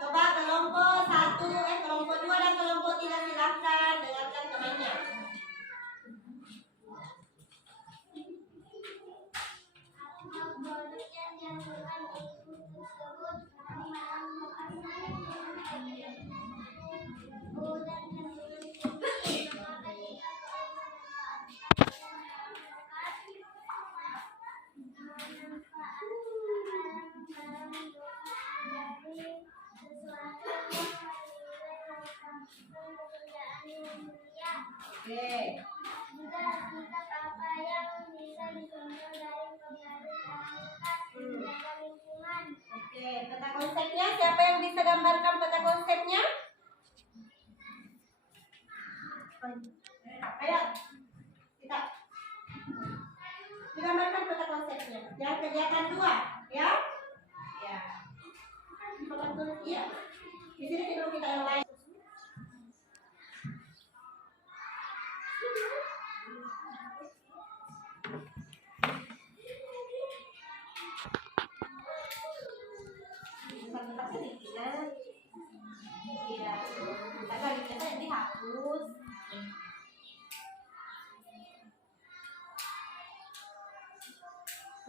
Coba kelompok 1, kelompok 2 dan kelompok 3 silakan dengarkan temannya. Oke. Juga sikap apa yang bisa dicontoh dari pembahasan menjaga lingkungan. Oke, peta konsepnya siapa yang bisa gambarkan peta konsepnya? Ayo, kita digambarkan peta konsepnya. Yang kegiatan 2, ya? Ya. Iya. Di sini tidur kita yang lain. Dihapus.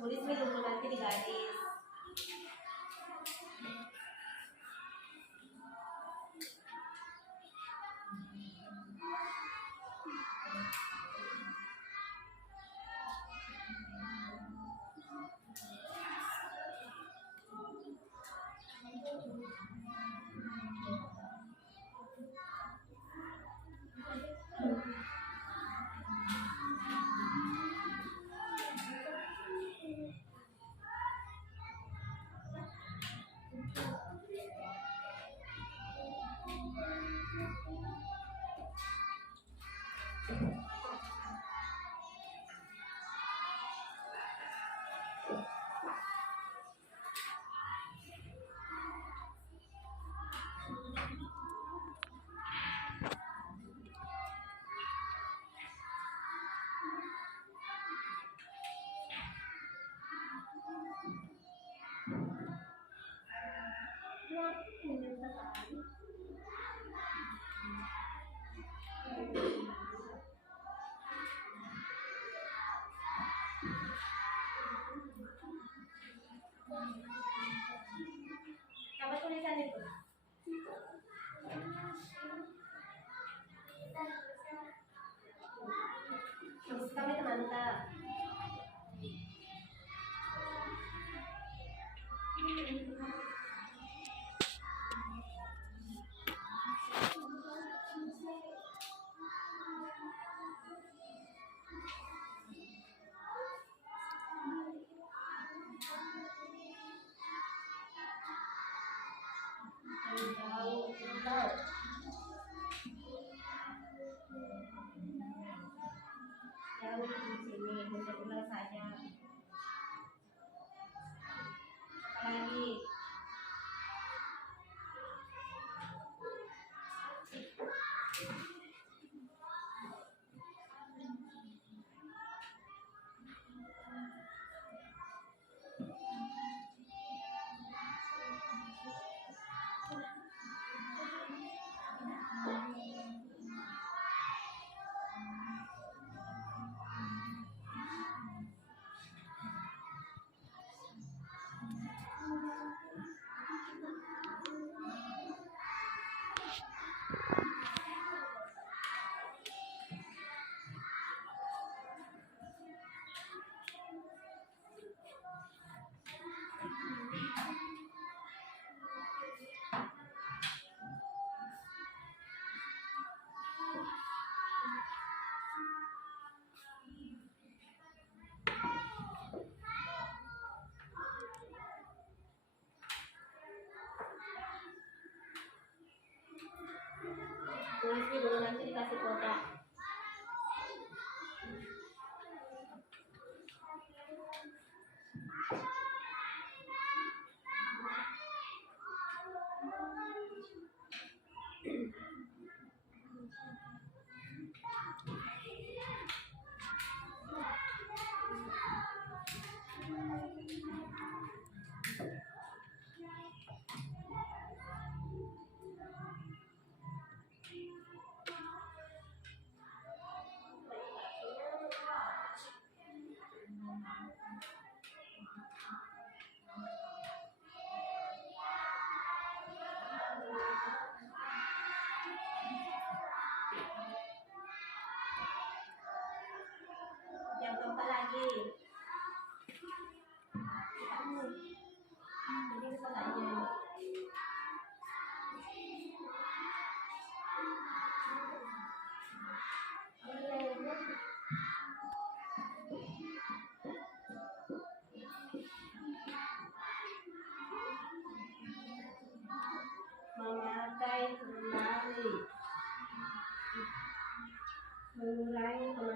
Tulis dulu nanti di garis. Apa tulisan itu? Terus kami teman-teman. Jauh di sini untuk ulang saja. Apalagi tulis dulu nanti dikasih kuota.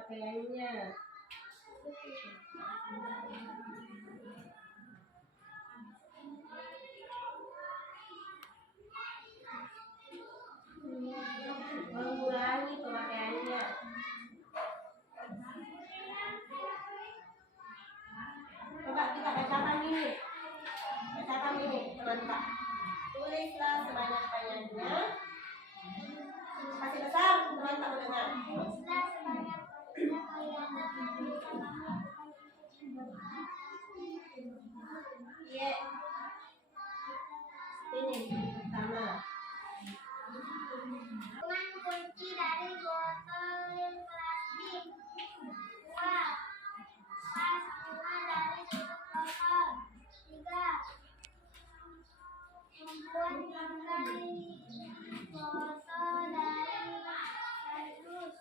pakaiannya. Mengurangi pemakaiannya. Coba kita bacakan ini. Bacakan ini, teman-teman. Tulislah sebanyak-banyaknya. Kasih besar, teman-teman mendengar. Tulislah sebanyak-banyaknya yang dapat ditambahkan. Iya. Ini pertama. Dengan kunci dari botol plastik. 2. Pas bunga dari tutup botol. 3. Membuat bingkai foto dari kardus.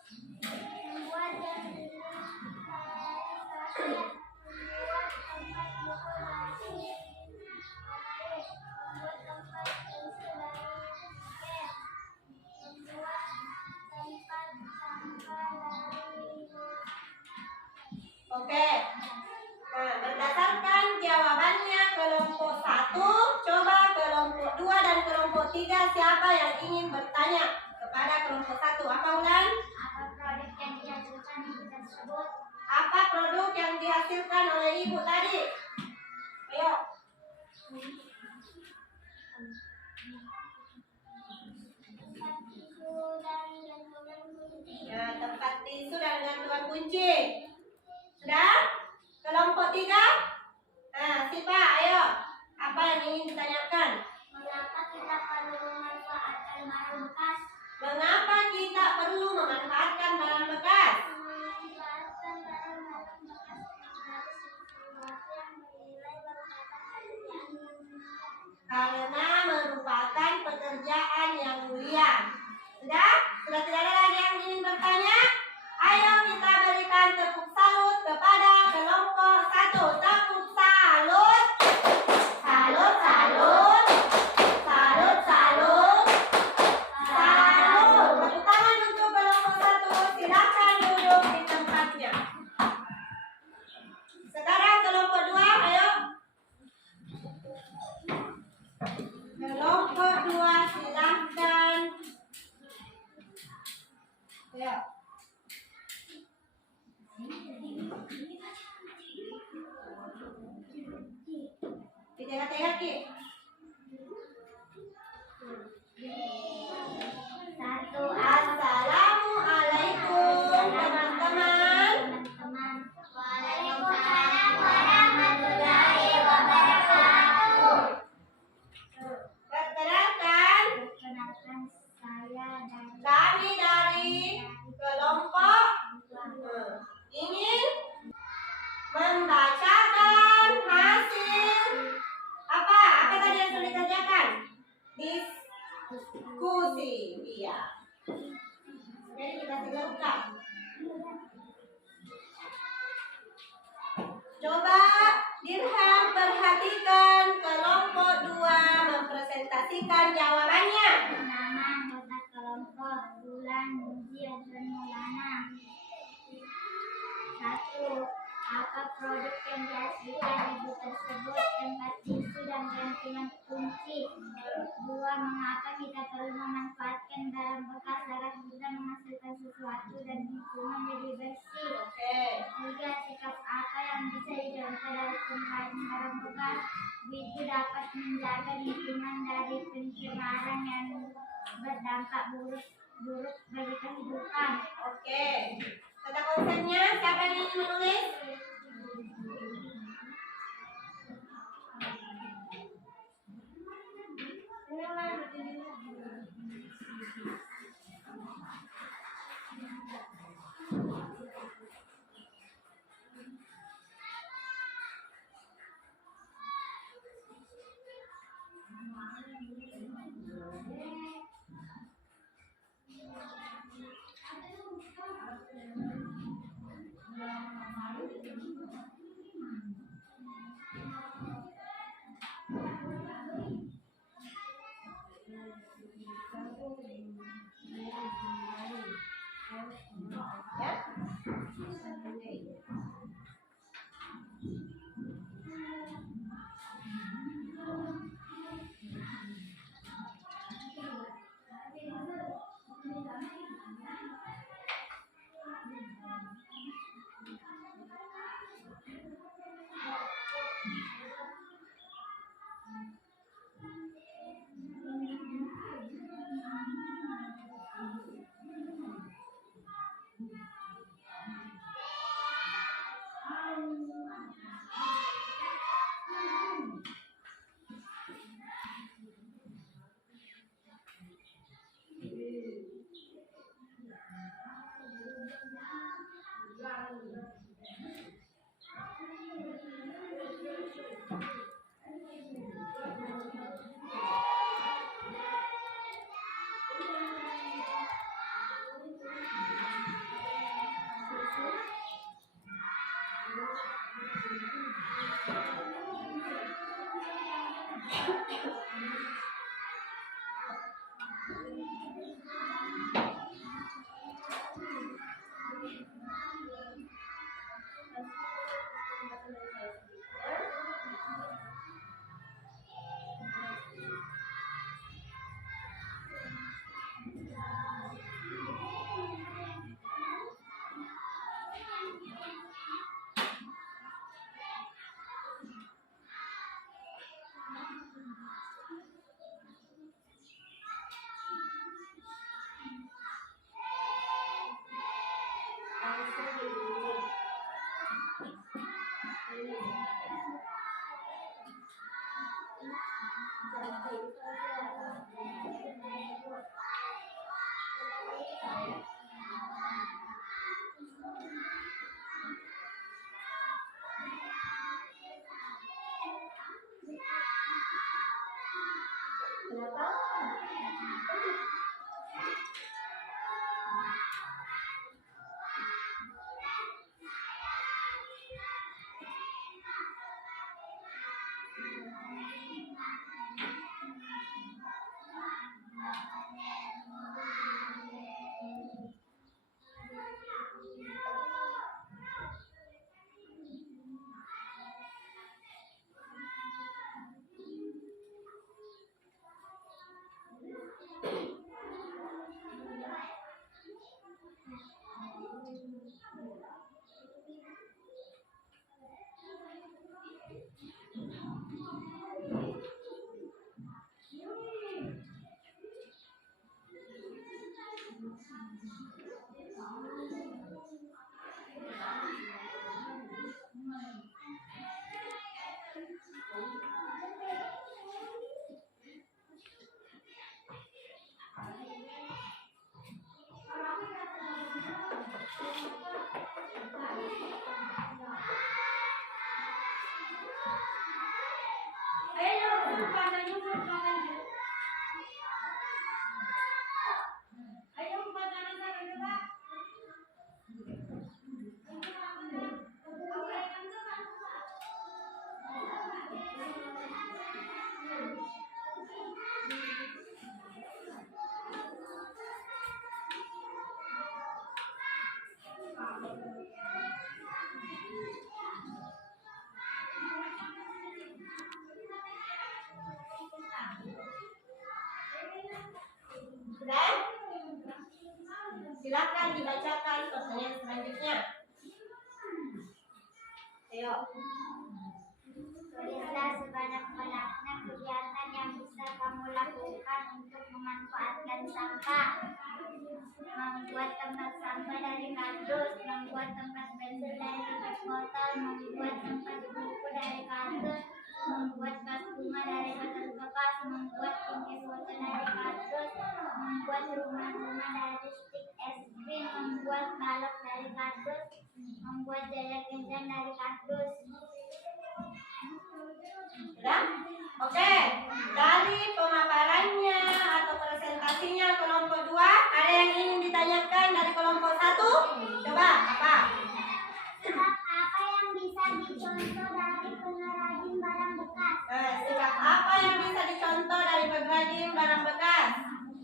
Membuat dan tulis dari kaset. Membuat tempat buku dari menarik. Membuat tempat tisu dari disket. Membuat tempat sampah dari Oke. Nah, berdasarkan jawabannya kelompok 1, coba kelompok 2 dan kelompok 3 siapa yang ingin bertanya kepada kelompok 1? Apa Ulan? apa produk yang dihasilkan ibu tersebut. Apa produk yang dihasilkan oleh ibu tadi? Ayo. Tempat tisu dan gantungan kunci. Nah, tempat tisu dan gantungan kunci. Sudah? Kelompok 3? Nah, Sipa, ayo. Apa yang ingin ditanyakan? Mengapa kita perlu memanfaatkan barang bekas? Mengapa kita perlu memanfaatkan barang bekas? Memanfaatkan barang-barang bekas dari sesuatu yang bernilai merupakan pekerjaan yang mulia. Karena merupakan pekerjaan yang mulia. Sudah? Sudah tidak ada lagi yang ingin bertanya? Ayo kita berikan tepuk salut kepada kelompok 1. Tepuk salut. Salut, salut. Salut, salut. Salut. Tepuk tangan untuk kelompok 1. Silakan duduk di tempatnya. Sekarang kelompok 2, ayo. Kelompok 2 silahkan. Ayo. Ditegak-tegak, Ki. 1. Assalamualaikum, teman-teman. Teman-teman. Waalaikumsalam warahmatullahi wabarakatuh. Perkenalkan, Perkenalkan saya dari kami dari kelompok ingin membacakan hasil apa? Apa tadi yang sudah dikerjakan? Diskusi. Iya. Jadi kita tinggal buka. Coba Dirham perhatikan kelompok 2 mempresentasikan jawabannya. nama anggota kelompok Bulan Muji dan Maulana. 1. Apa produk yang dihasilkan ibu tersebut? Tempat tisu dan gantungan kunci. 2. Mengapa kita perlu memanfaatkan barang bekas agar kita menghasilkan sesuatu dan lingkungan jadi bersih? Oke. 3. Sikap apa yang bisa dicontoh dari penggunaan barang bekas? Itu dapat menjaga lingkungan dari pencemaran yang berdampak buruk bagi kehidupan. Oke. Kata konsepnya siapa yang ingin menulis? sudah tahu. Sudah? Silakan dibacakan pertanyaan selanjutnya. Ayo. Tulislah sebanyak-banyaknya kegiatan yang bisa kamu lakukan untuk memanfaatkan sampah. Membuat tempat sampah dari kardus, membuat tempat pensil dari kertas botol, membuat tempat buku dari kardus, membuat vas bunga dari kertas bekas, membuat bingkai foto dari kardus, membuat rumah-rumah dari stik es krim, membuat balok dari kardus, membuat jajan kencan dari kardus. Sudah? Oke. Dari pemaparannya atau presentasinya kelompok 2, ada yang ingin ditanyakan dari kelompok 1? Coba, apa? Sikap apa yang bisa dicontoh dari pengrajin barang bekas? Sikap apa yang bisa dicontoh dari pengrajin barang bekas?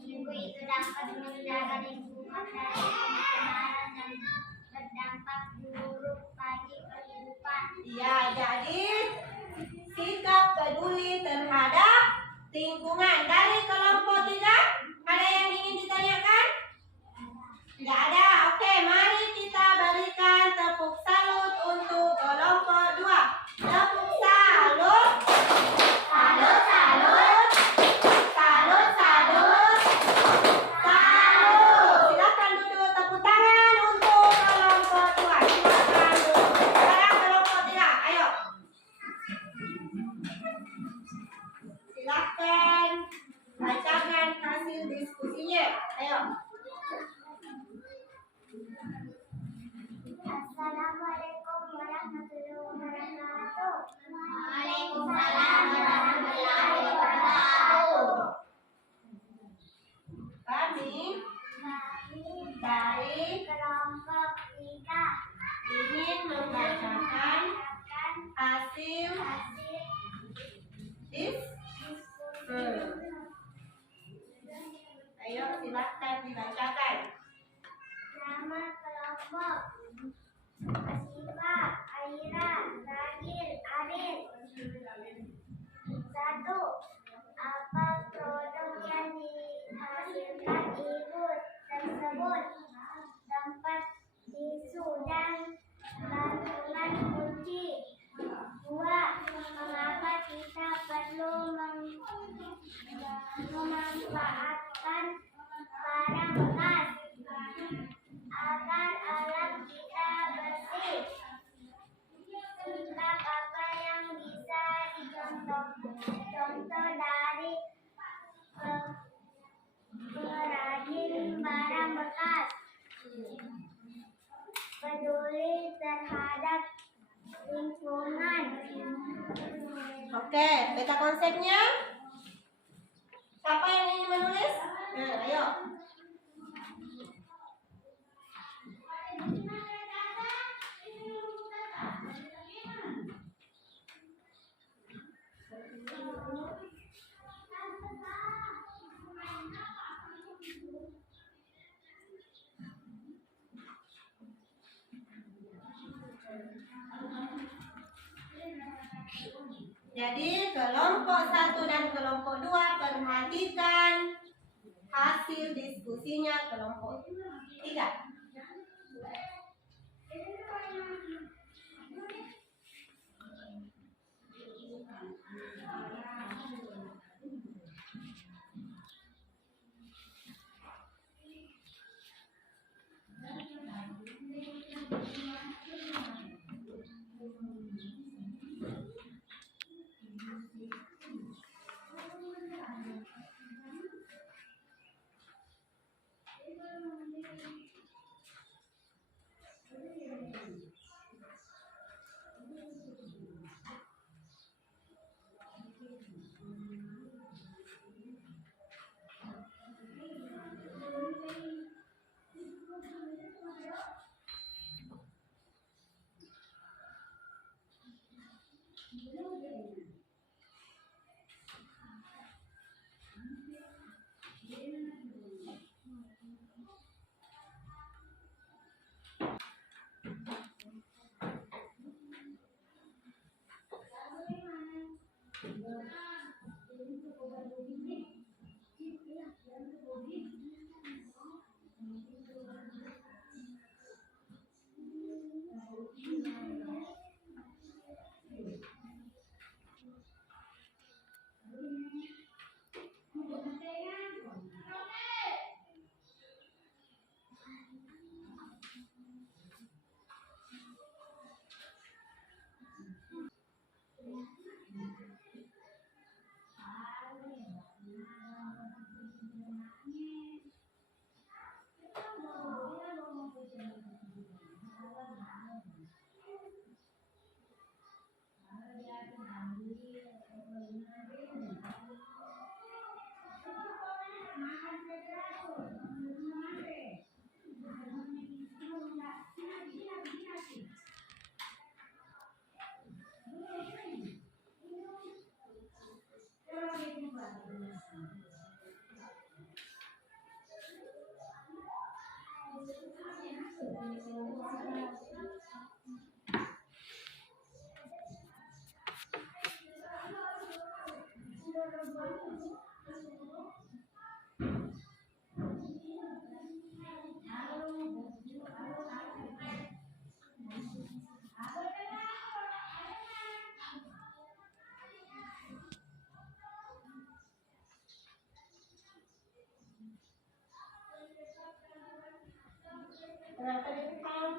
Buku itu dapat menjaga lingkungan dari pencemaran dan berdampak buruk bagi kehidupan. Iya, jadi sikap peduli terhadap lingkungan. Dari kelompok 3, ada yang ingin ditanyakan? Tidak ada. Oke, mari kita berikan tepuk salut untuk kelompok 2. Tepuk salut. Salut, salut. Salut, salut. Salut. Silakan duduk, tepuk tangan untuk kelompok 2. Silakan duduk. Sekarang kelompok 3, ayo. Silakan bacakan hasil diskusinya. Ayo. Assalamualaikum warahmatullahi wabarakatuh. Waalaikumsalam warahmatullahi wabarakatuh. Kami dari kelompok 3 ingin membacakan hasil diskusi. Ayo silakan dibacakan. Nama kelompok: Asifa, Aira, Rahil, Arif. 1. Apa produk yang dihasilkan ibu tersebut? Tempat tisu dan gantungan kunci. 2. Mengapa kita perlu memanfaatkan barang bekas? Agar alam kita bersih. Sikap apa yang bisa dicontoh dari pengrajin barang bekas? Peduli terhadap lingkungan. Oke, peta konsepnya. 1. Siapa yang ingin menulis? Nah, ayo. Jadi kelompok 1 dan kelompok 2 perhatikan hasil diskusinya kelompok 3. Kenapa ditekan?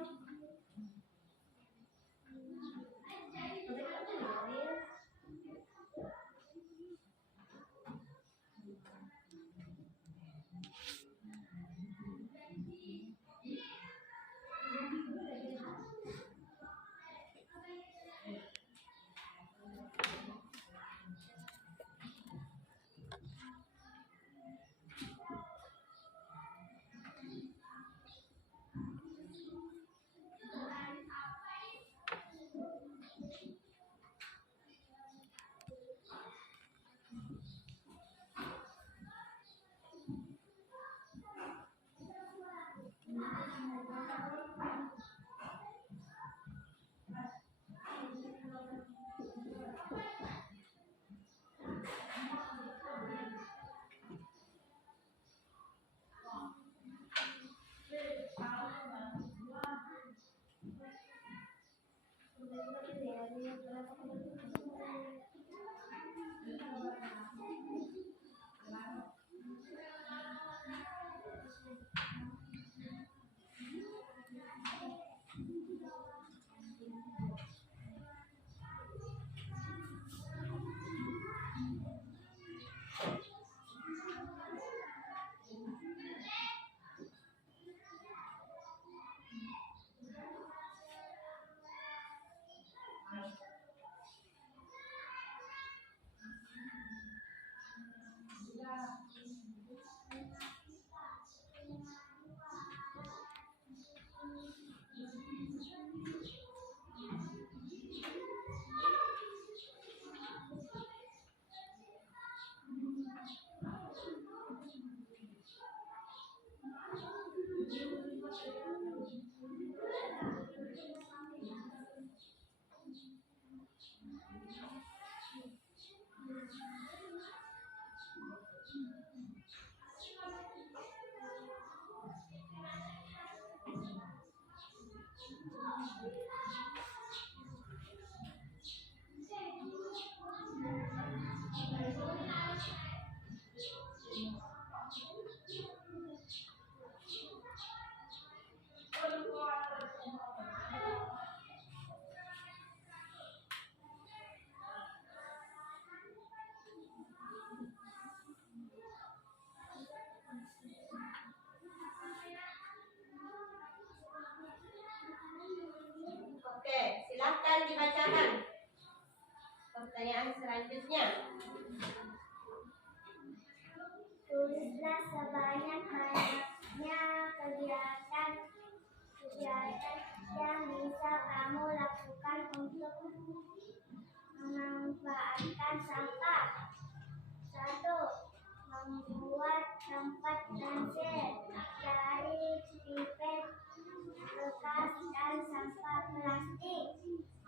akan dibacakan. Pertanyaan selanjutnya. Tulislah sebanyak-banyaknya kegiatan yang bisa kamu lakukan untuk memanfaatkan sampah. 1. Membuat tempat pensil dari pipet bekas dan sampah plastik.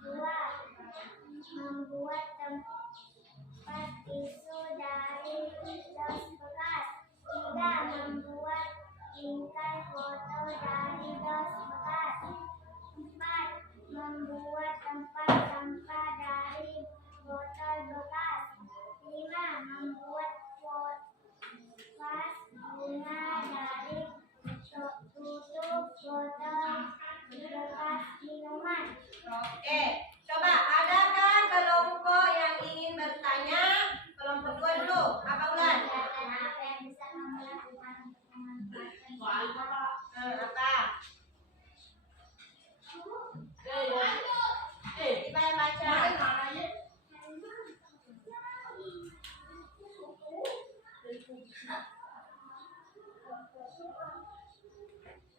2. Membuat tempat tisu dari dos bekas. 3. Membuat bingkai foto dari dos bekas. 4. Membuat tempat sampah dari botol bekas. 5. Membuat vas bunga dari tutup botol bekas minuman. Oke, coba adakah kelompok yang ingin bertanya? Kelompok 2 dulu. Apa Ulan? Kegiatan apa yang bisa kamu lakukan untuk memanfaatkan sampah? Apa? Siapa yang baca?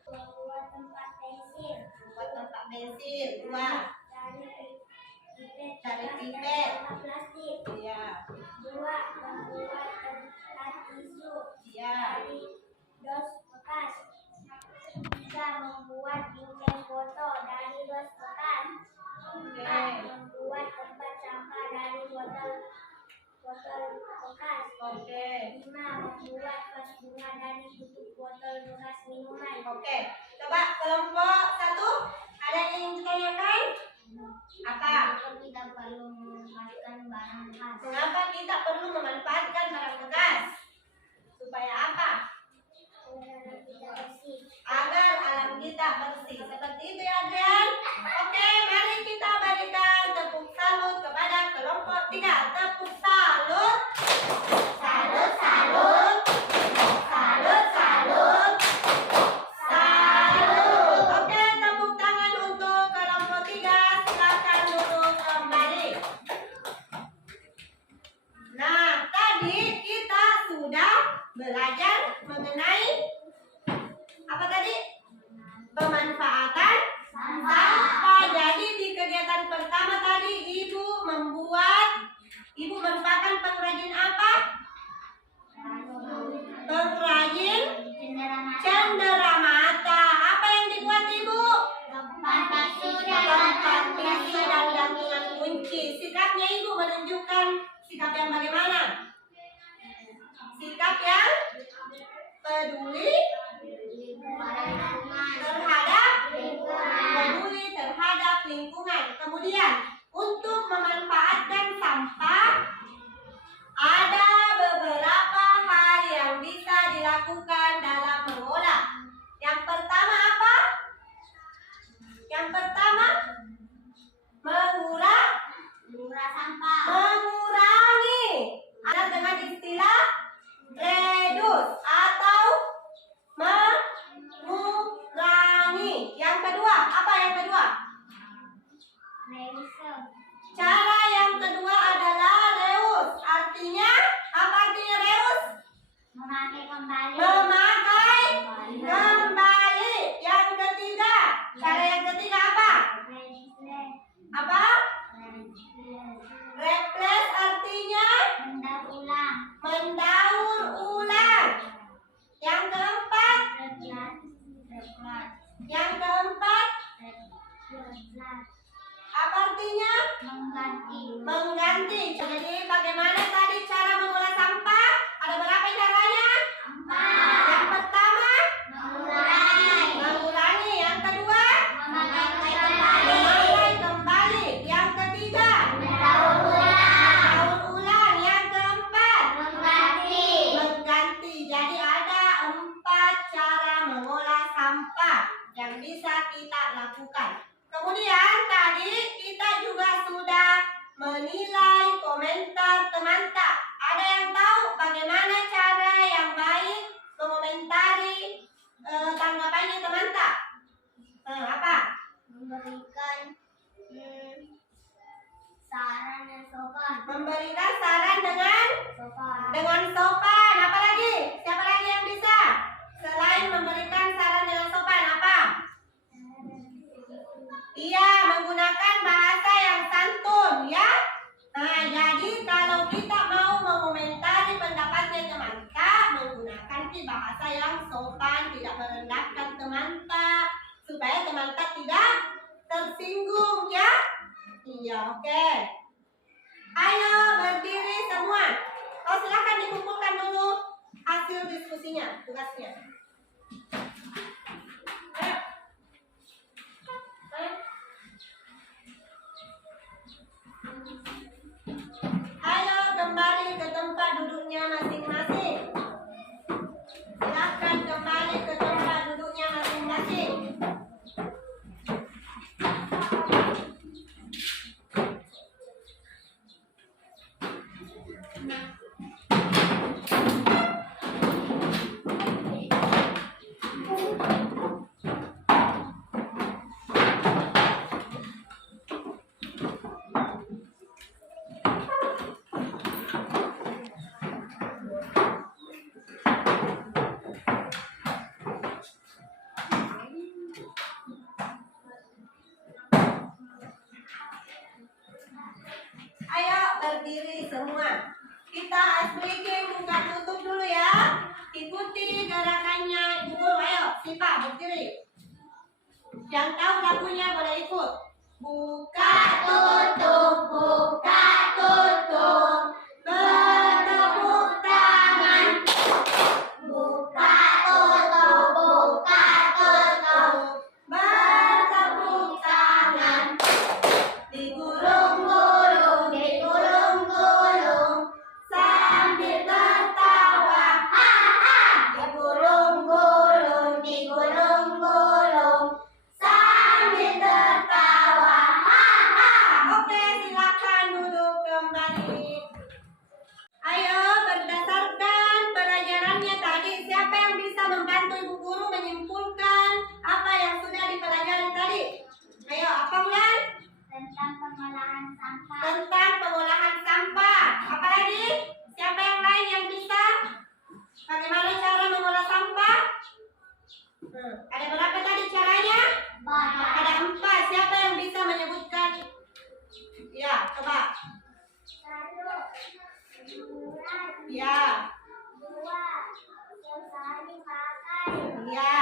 Membuat tempat pensil Buat tempat pensil. 2. dari Dari pipet pipet. dan plastik. Iya. 2. Membuat tempat tisu Iya. dari dos bekas. 3. Membuat bingkai foto dari dos bekas. 4. Membuat tempat sampah dari botol bekas. Oke. 5. Membuat vas bunga dari tutup botol bekas minuman. Oke. Coba kelompok 1 ada yang ingin ditanyakan? Apa? Kita perlu memanfaatkan barang bekas. Mengapa kita perlu memanfaatkan barang bekas? Supaya apa? Agar kita bersih. Agar alam kita bersih. Seperti itu ya Adrian. Oke, mari kita berikan tepuk salut kepada kelompok 3. Tepuk salut. Salut, salut. Salut, salut. Salut. Oke, tepuk tangan untuk kelompok 3. Silakan duduk kembali. Nah, tadi kita sudah belajar mengenai apa tadi? Pemanfaatan sampah. Jadi di kegiatan pertama tadi Ibu merupakan pengrajin apa? Pengrajin cenderamata. Apa yang dibuat Ibu? Tempat tisu dan gantungan kunci. Sikapnya Ibu menunjukkan sikap yang bagaimana? Sikap yang peduli terhadap lingkungan. Kemudian untuk memanfaatkan sampah ada beberapa hal yang bisa dilakukan dalam mengolah. Yang pertama apa? Yang pertama mengurangi. Ada dengan istilah reduce atau mengurangi. Yang kedua, apa yang kedua? Cara yang kedua adalah reuse. Artinya, apa artinya reuse? Memakai kembali. Memakai kembali. Yang ketiga, cara yang ketiga apa? Apa? Replace artinya mendaur ulang. Yang keempat, apa artinya? Mengganti. Jadi bagaimana tadi cara mengolah sampah? Ada berapa caranya? Yang pertama, mengurangi. Yang kedua, memakai kembali. Yang ketiga, mendaur ulang. Yang keempat, mengganti. Jadi ada 4 cara mengolah sampah yang bisa kita lakukan. Kemudian tadi kita juga sudah menilai komentar teman-teman. Ada yang tahu bagaimana cara yang baik mengomentari tanggapannya teman-teman? Apa? Memberikan Memberikan saran dengan sopan, sopan. Apa lagi? Siapa lagi yang bisa? Selain memberikan saran dengan sopan, apa? Iya, menggunakan bahasa yang santun, ya. Nah, jadi kalau kita mau mengomentari pendapatnya teman kita, menggunakan bahasa yang sopan, tidak merendahkan teman kita, supaya teman kita tidak tersinggung, ya. Iya, oke. Ayo berdiri semua. Oh, silakan dikumpulkan dulu hasil diskusinya, tugasnya. Ayo. Ayo. Ayo kembali ke tempat duduknya masing-masing. Silakan kembali ke tempat duduknya masing-masing. Ayo berdiri semua. Kita speaking buka tutup dulu ya. Ikuti gerakannya Ibu Guru. Ayo, Sipa berdiri. Yang tahu lagunya boleh ikut. Buka tutup, buka tutup. Bertepuk tangan. Buka tutup, buka tutup. Bertepuk tangan. Digulung-gulung, digulung-gulung, sambil tertawa. Ha ha. Digulung-gulung, digulung-gulung, sambil tertawa. Ha ha. Oke, silakan duduk kembali. Ayo, berdasarkan pelajarannya tadi, siapa yang bisa membantu Ibu Guru menyimpulkan apa yang sudah dipelajari tadi? Ayo, apa Ulan? tentang pengolahan sampah, Tentang pengolahan sampah. Apa lagi? Siapa yang lain yang bisa? Bagaimana cara mengolah sampah? Ada berapa tadi caranya? Ada 4. Siapa yang bisa menyebutkan? Ya, coba. 1. Mengurai, Ya, 2. Setiap hari pakai, ya,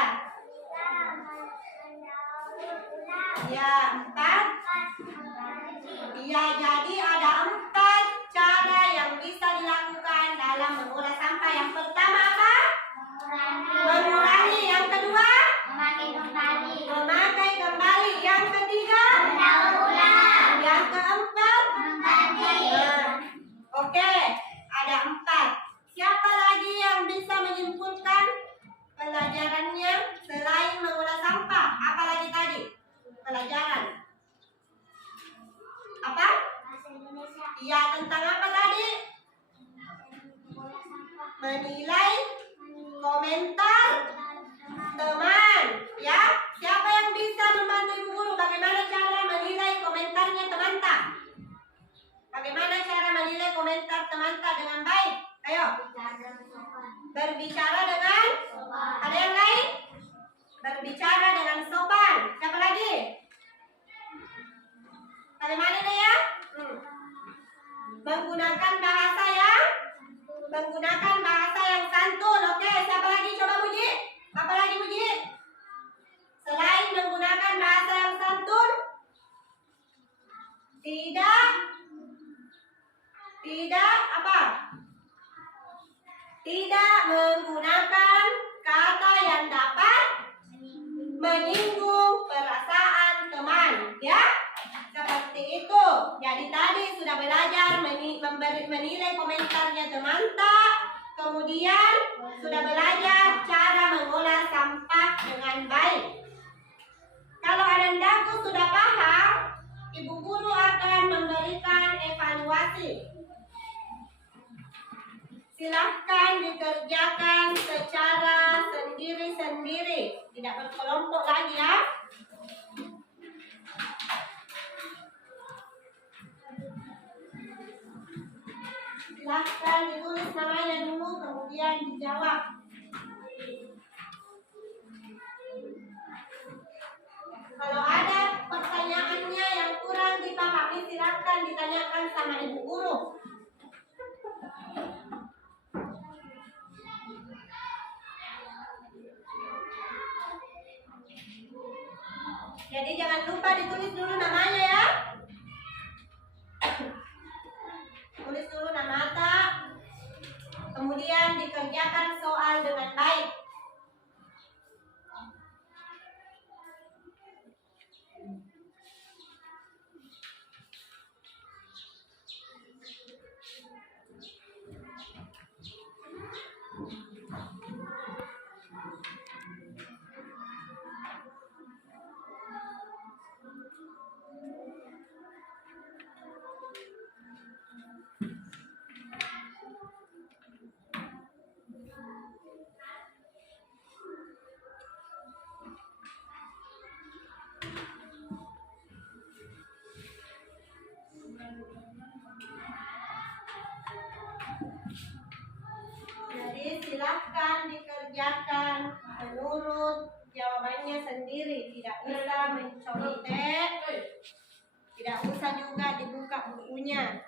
3. Mendaur ulang, ya. 4. 4. Membagi, Ya, jadi ada 4 cara yang bisa dilakukan dalam mengolah sampah. Yang pertama apa? Mengurangi. Yang kedua? memakai kembali, Memakai kembali. Yang ketiga? mendaur ulang, Yang keempat? membagi, Oke, ada 4. Siapa lagi yang bisa menyimpulkan pelajarannya selain mengolah sampah? Apa lagi tadi? Pelajaran. Apa? bahasa Indonesia, Iya, tentang apa tadi? mengolah sampah, Menilai komentar teman. Ya, siapa yang bisa membantu Ibu Guru? Bagaimana cara menilai komentarnya teman tak? Bagaimana cara menilai komentar teman tak dengan baik? Ayo, berbicara dengan ada yang lain? Berbicara dengan sopan. Siapa lagi? Bagaimana nih ya? Menggunakan bahasa yang santun. Oke, siapa lagi? Coba Muji. Apa lagi Muji? Selain menggunakan bahasa yang santun, tidak apa? Tidak menggunakan kata yang dapat menyinggung perasaan teman, ya? Seperti itu. Jadi tadi sudah belajar menilai komentarnya teman tak. Kemudian sudah belajar cara mengolah sampah dengan baik. Kalau Anandaku sudah paham, Ibu Guru akan memberikan evaluasi. Silahkan dikerjakan secara sendiri-sendiri, tidak berkelompok lagi ya. Silahkan ditulis namanya dulu, kemudian dijawab. Kalau ada pertanyaannya yang kurang dipahami, silahkan ditanyakan sama ibu guru. Jadi jangan lupa ditulis dulu namanya ya. Tulis dulu nama tak, kemudian dikerjakan soal dengan baik. Jadi silahkan dikerjakan menurut jawabannya sendiri, tidak usah mencontek, tidak usah juga dibuka bukunya.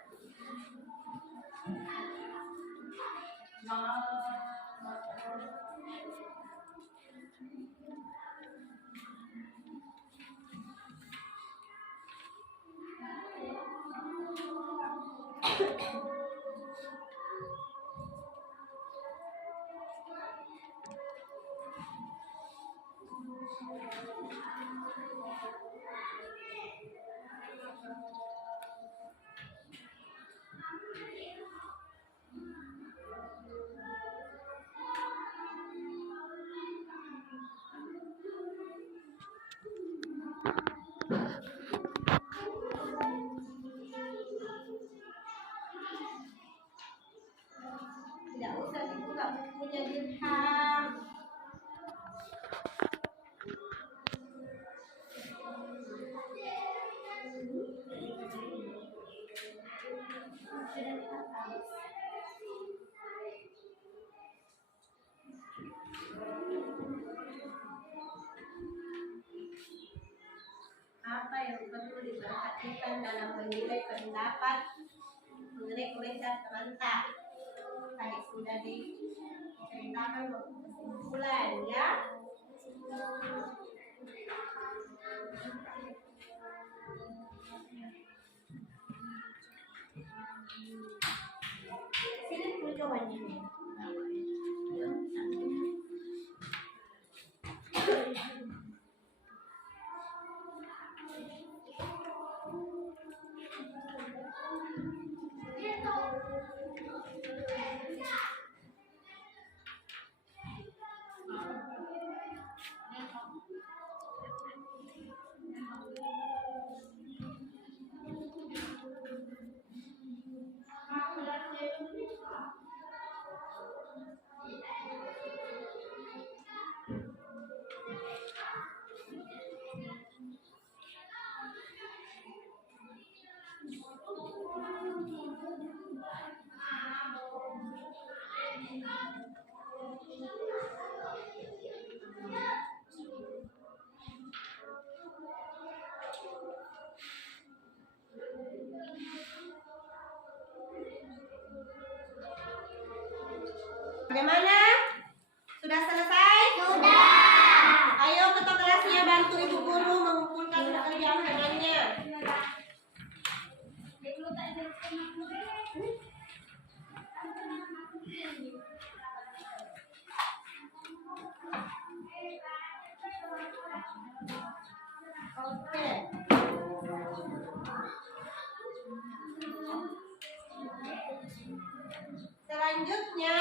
Tidak usah dibuka bukunya, Dirham. Apa yang perlu diperhatikan dalam menilai pendapat mengenai komentar teman-teman? Tadi sudah diceritakan kesimpulan ya. Sini dulu coba ini. Bagaimana? Sudah selesai? Sudah. Ayo ketua kelasnya bantu ibu guru mengumpulkan pekerjaan dengannya. Oke. Selanjutnya,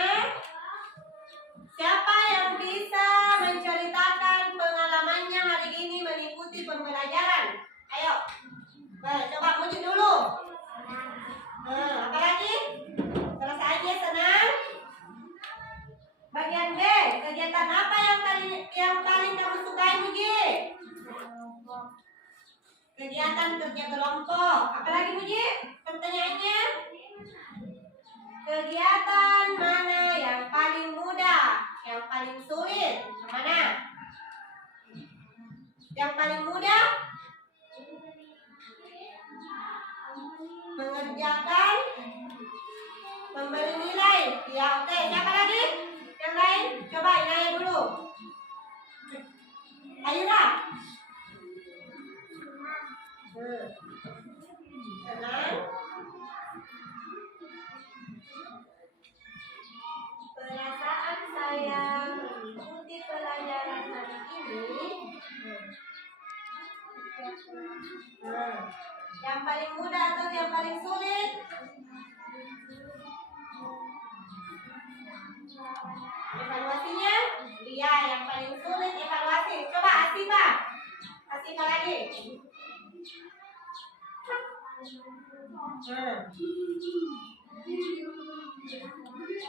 siapa yang bisa menceritakan pengalamannya hari ini mengikuti pembelajaran? Ayo, coba muncul dulu. Apa lagi? Perasaannya senang? Bagian B, kegiatan apa yang paling kamu sukai, Muji? Kegiatan kerja kelompok. Apa lagi, Muji? Pertanyaannya? Kegiatan mana yang paling mudah? Yang paling sulit? Yang mana? Yang paling mudah? Mengerjakan memberi nilai. Ya, oke. Siapa lagi? Yang lain? Coba Inaya dulu. Ayura. Tenang. Perasaan saya mengikuti pelajaran hari ini. Yang paling mudah atau yang paling sulit? Evaluasinya? Iya, yang paling sulit evaluasi. Coba Asifa. Asifa lagi.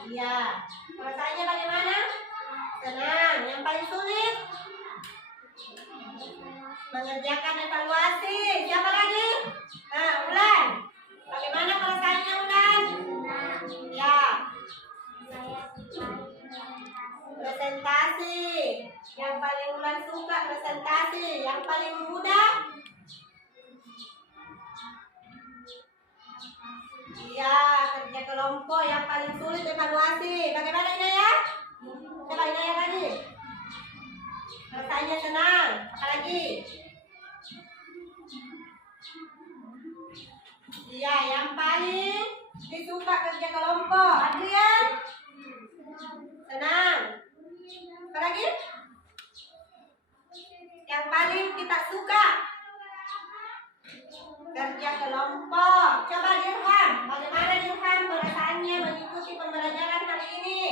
Iya. Perasaannya bagaimana? Senang. Yang paling sulit? Mengerjakan evaluasi. Siapa lagi? Ulan. Bagaimana perasaannya Ulan? Ya. Presentasi. Yang paling Ulan suka presentasi. Yang paling mudah? Iya, kerja kelompok. Yang paling sulit evaluasi. Bagaimana Inaya? Coba Inaya lagi. Perasaannya senang. Apa lagi? Iya, yang paling disuka kerja kelompok. Adrian? Senang. Apa lagi? Yang paling kita suka kerja kelompok. Coba Dirham. Bagaimana Dirham perasaannya mengikuti pembelajaran hari ini?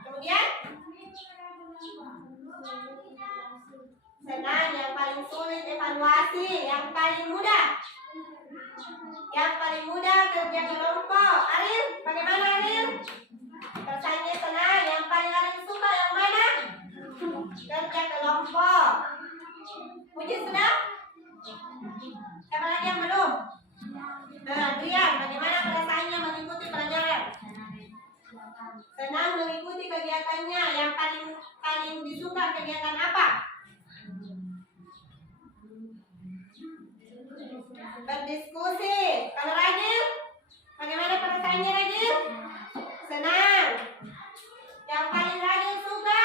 Kemudian? Senang. Yang paling sulit evaluasi. Yang paling mudah? Yang paling mudah kerja kelompok. Aril, bagaimana Aril? Perasaannya senang. Yang paling Aril suka yang mana? Kerja kelompok. Puji sudah? Siapa lagi yang belum? Adrian, bagaimana perasaannya mengikuti pelajaran? Senang mengikuti kegiatannya. Yang paling disuka kegiatan apa? Berdiskusi. Kalau Ragil, bagaimana perasaannya Ragil? Senang. Yang paling Ragil suka?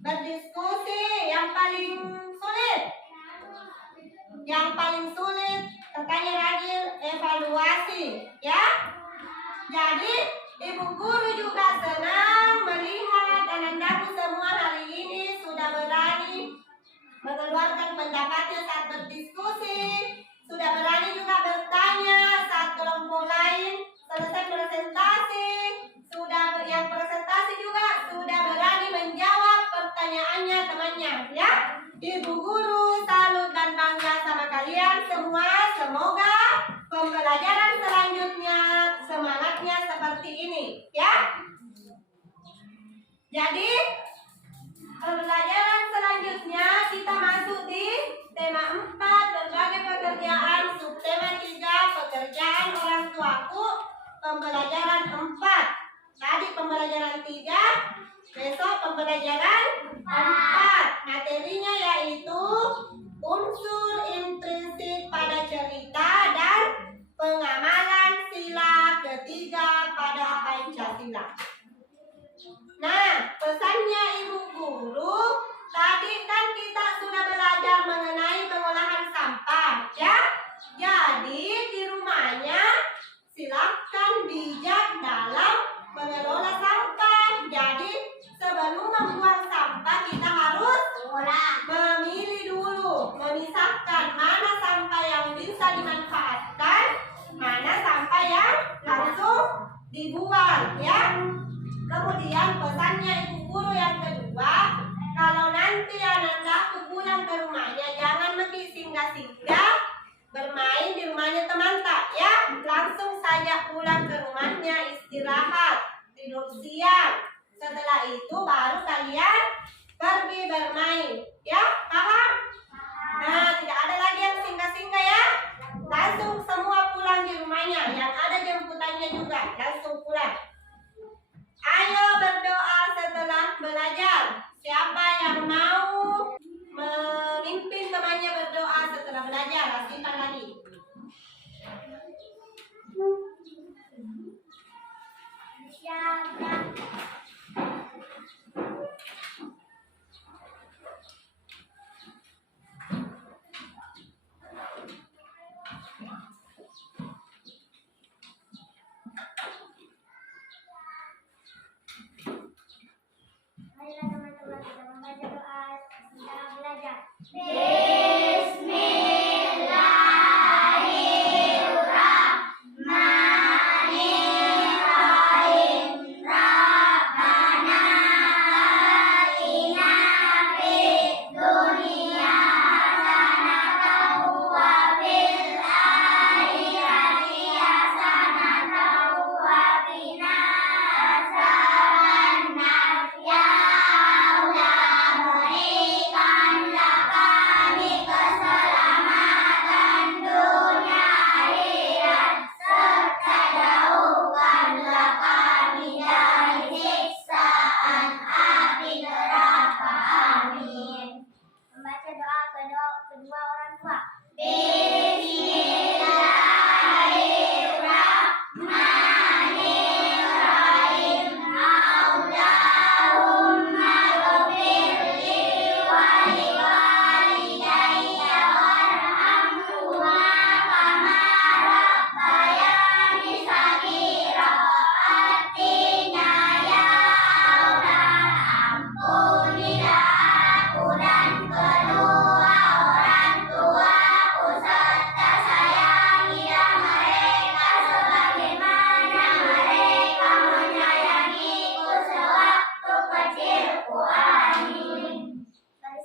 Berdiskusi. Yang paling sulit? Yang paling sulit katanya Ragil evaluasi, ya. Jadi Ibu Guru juga senang melihat anak-anakku semua hari ini sudah berani mengeluarkan pendapatnya saat berdiskusi, sudah berani juga bertanya saat kelompok lain selesai presentasi, yang presentasi juga sudah berani menjawab pertanyaannya temannya, ya. Ibu Guru salut dan bangga sama kalian semua. Semoga pembelajaran selanjutnya semangatnya seperti ini, ya. Jadi pembelajaran selanjutnya kita masuk di tema 4 berbagai pekerjaan, subtema 3 pekerjaan orang tuaku. Pembelajaran 4 tadi pembelajaran 3, besok pembelajaran 4. Materinya yaitu unsur intrinsik pada cerita dan pengamalan sila ketiga pada Pancasila. Nah, pesannya Ibu Guru, tadi kan kita sudah belajar mengenai pengolahan sampah, ya. Jadi di rumahnya silakan bijak dalam mengelola sampah. Jadi sebelum membuang sampah kita harus memilih dulu, memisahkan mana sampah yang bisa dimanfaatkan, mana sampah yang langsung dibuang, ya. Kemudian pesannya Ibu Guru yang kedua, kalau nanti anak-anakku pulang ke rumahnya jangan pergi singgah-singgah bermain di rumahnya teman tak, ya. Langsung saja pulang ke rumahnya, istirahat, tidur siang. Setelah itu baru kalian pergi bermain, ya. Paham? Nah, tidak ada lagi yang singgah-singgah, ya. Langsung semua pulang Rapikan lagi. Siapa? Marilah teman-teman kita membaca doa dalam belajar. Membaca doa kedua orang tua. Beri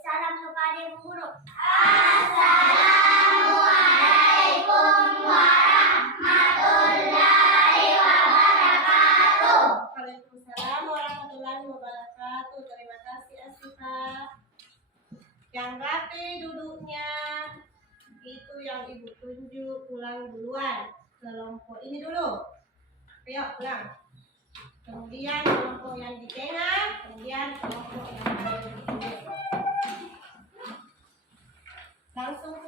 salam kepada ibu guru. Waalaikumsalam warahmatullahi wabarakatuh. Terima kasih Asifah. Yang rapi duduknya itu yang ibu tunjuk, ulang duluan. Kelompok ini dulu. Ayo ulang. Kemudian kelompok yang di tengah, kemudian kelompok yang di tengah. Langsung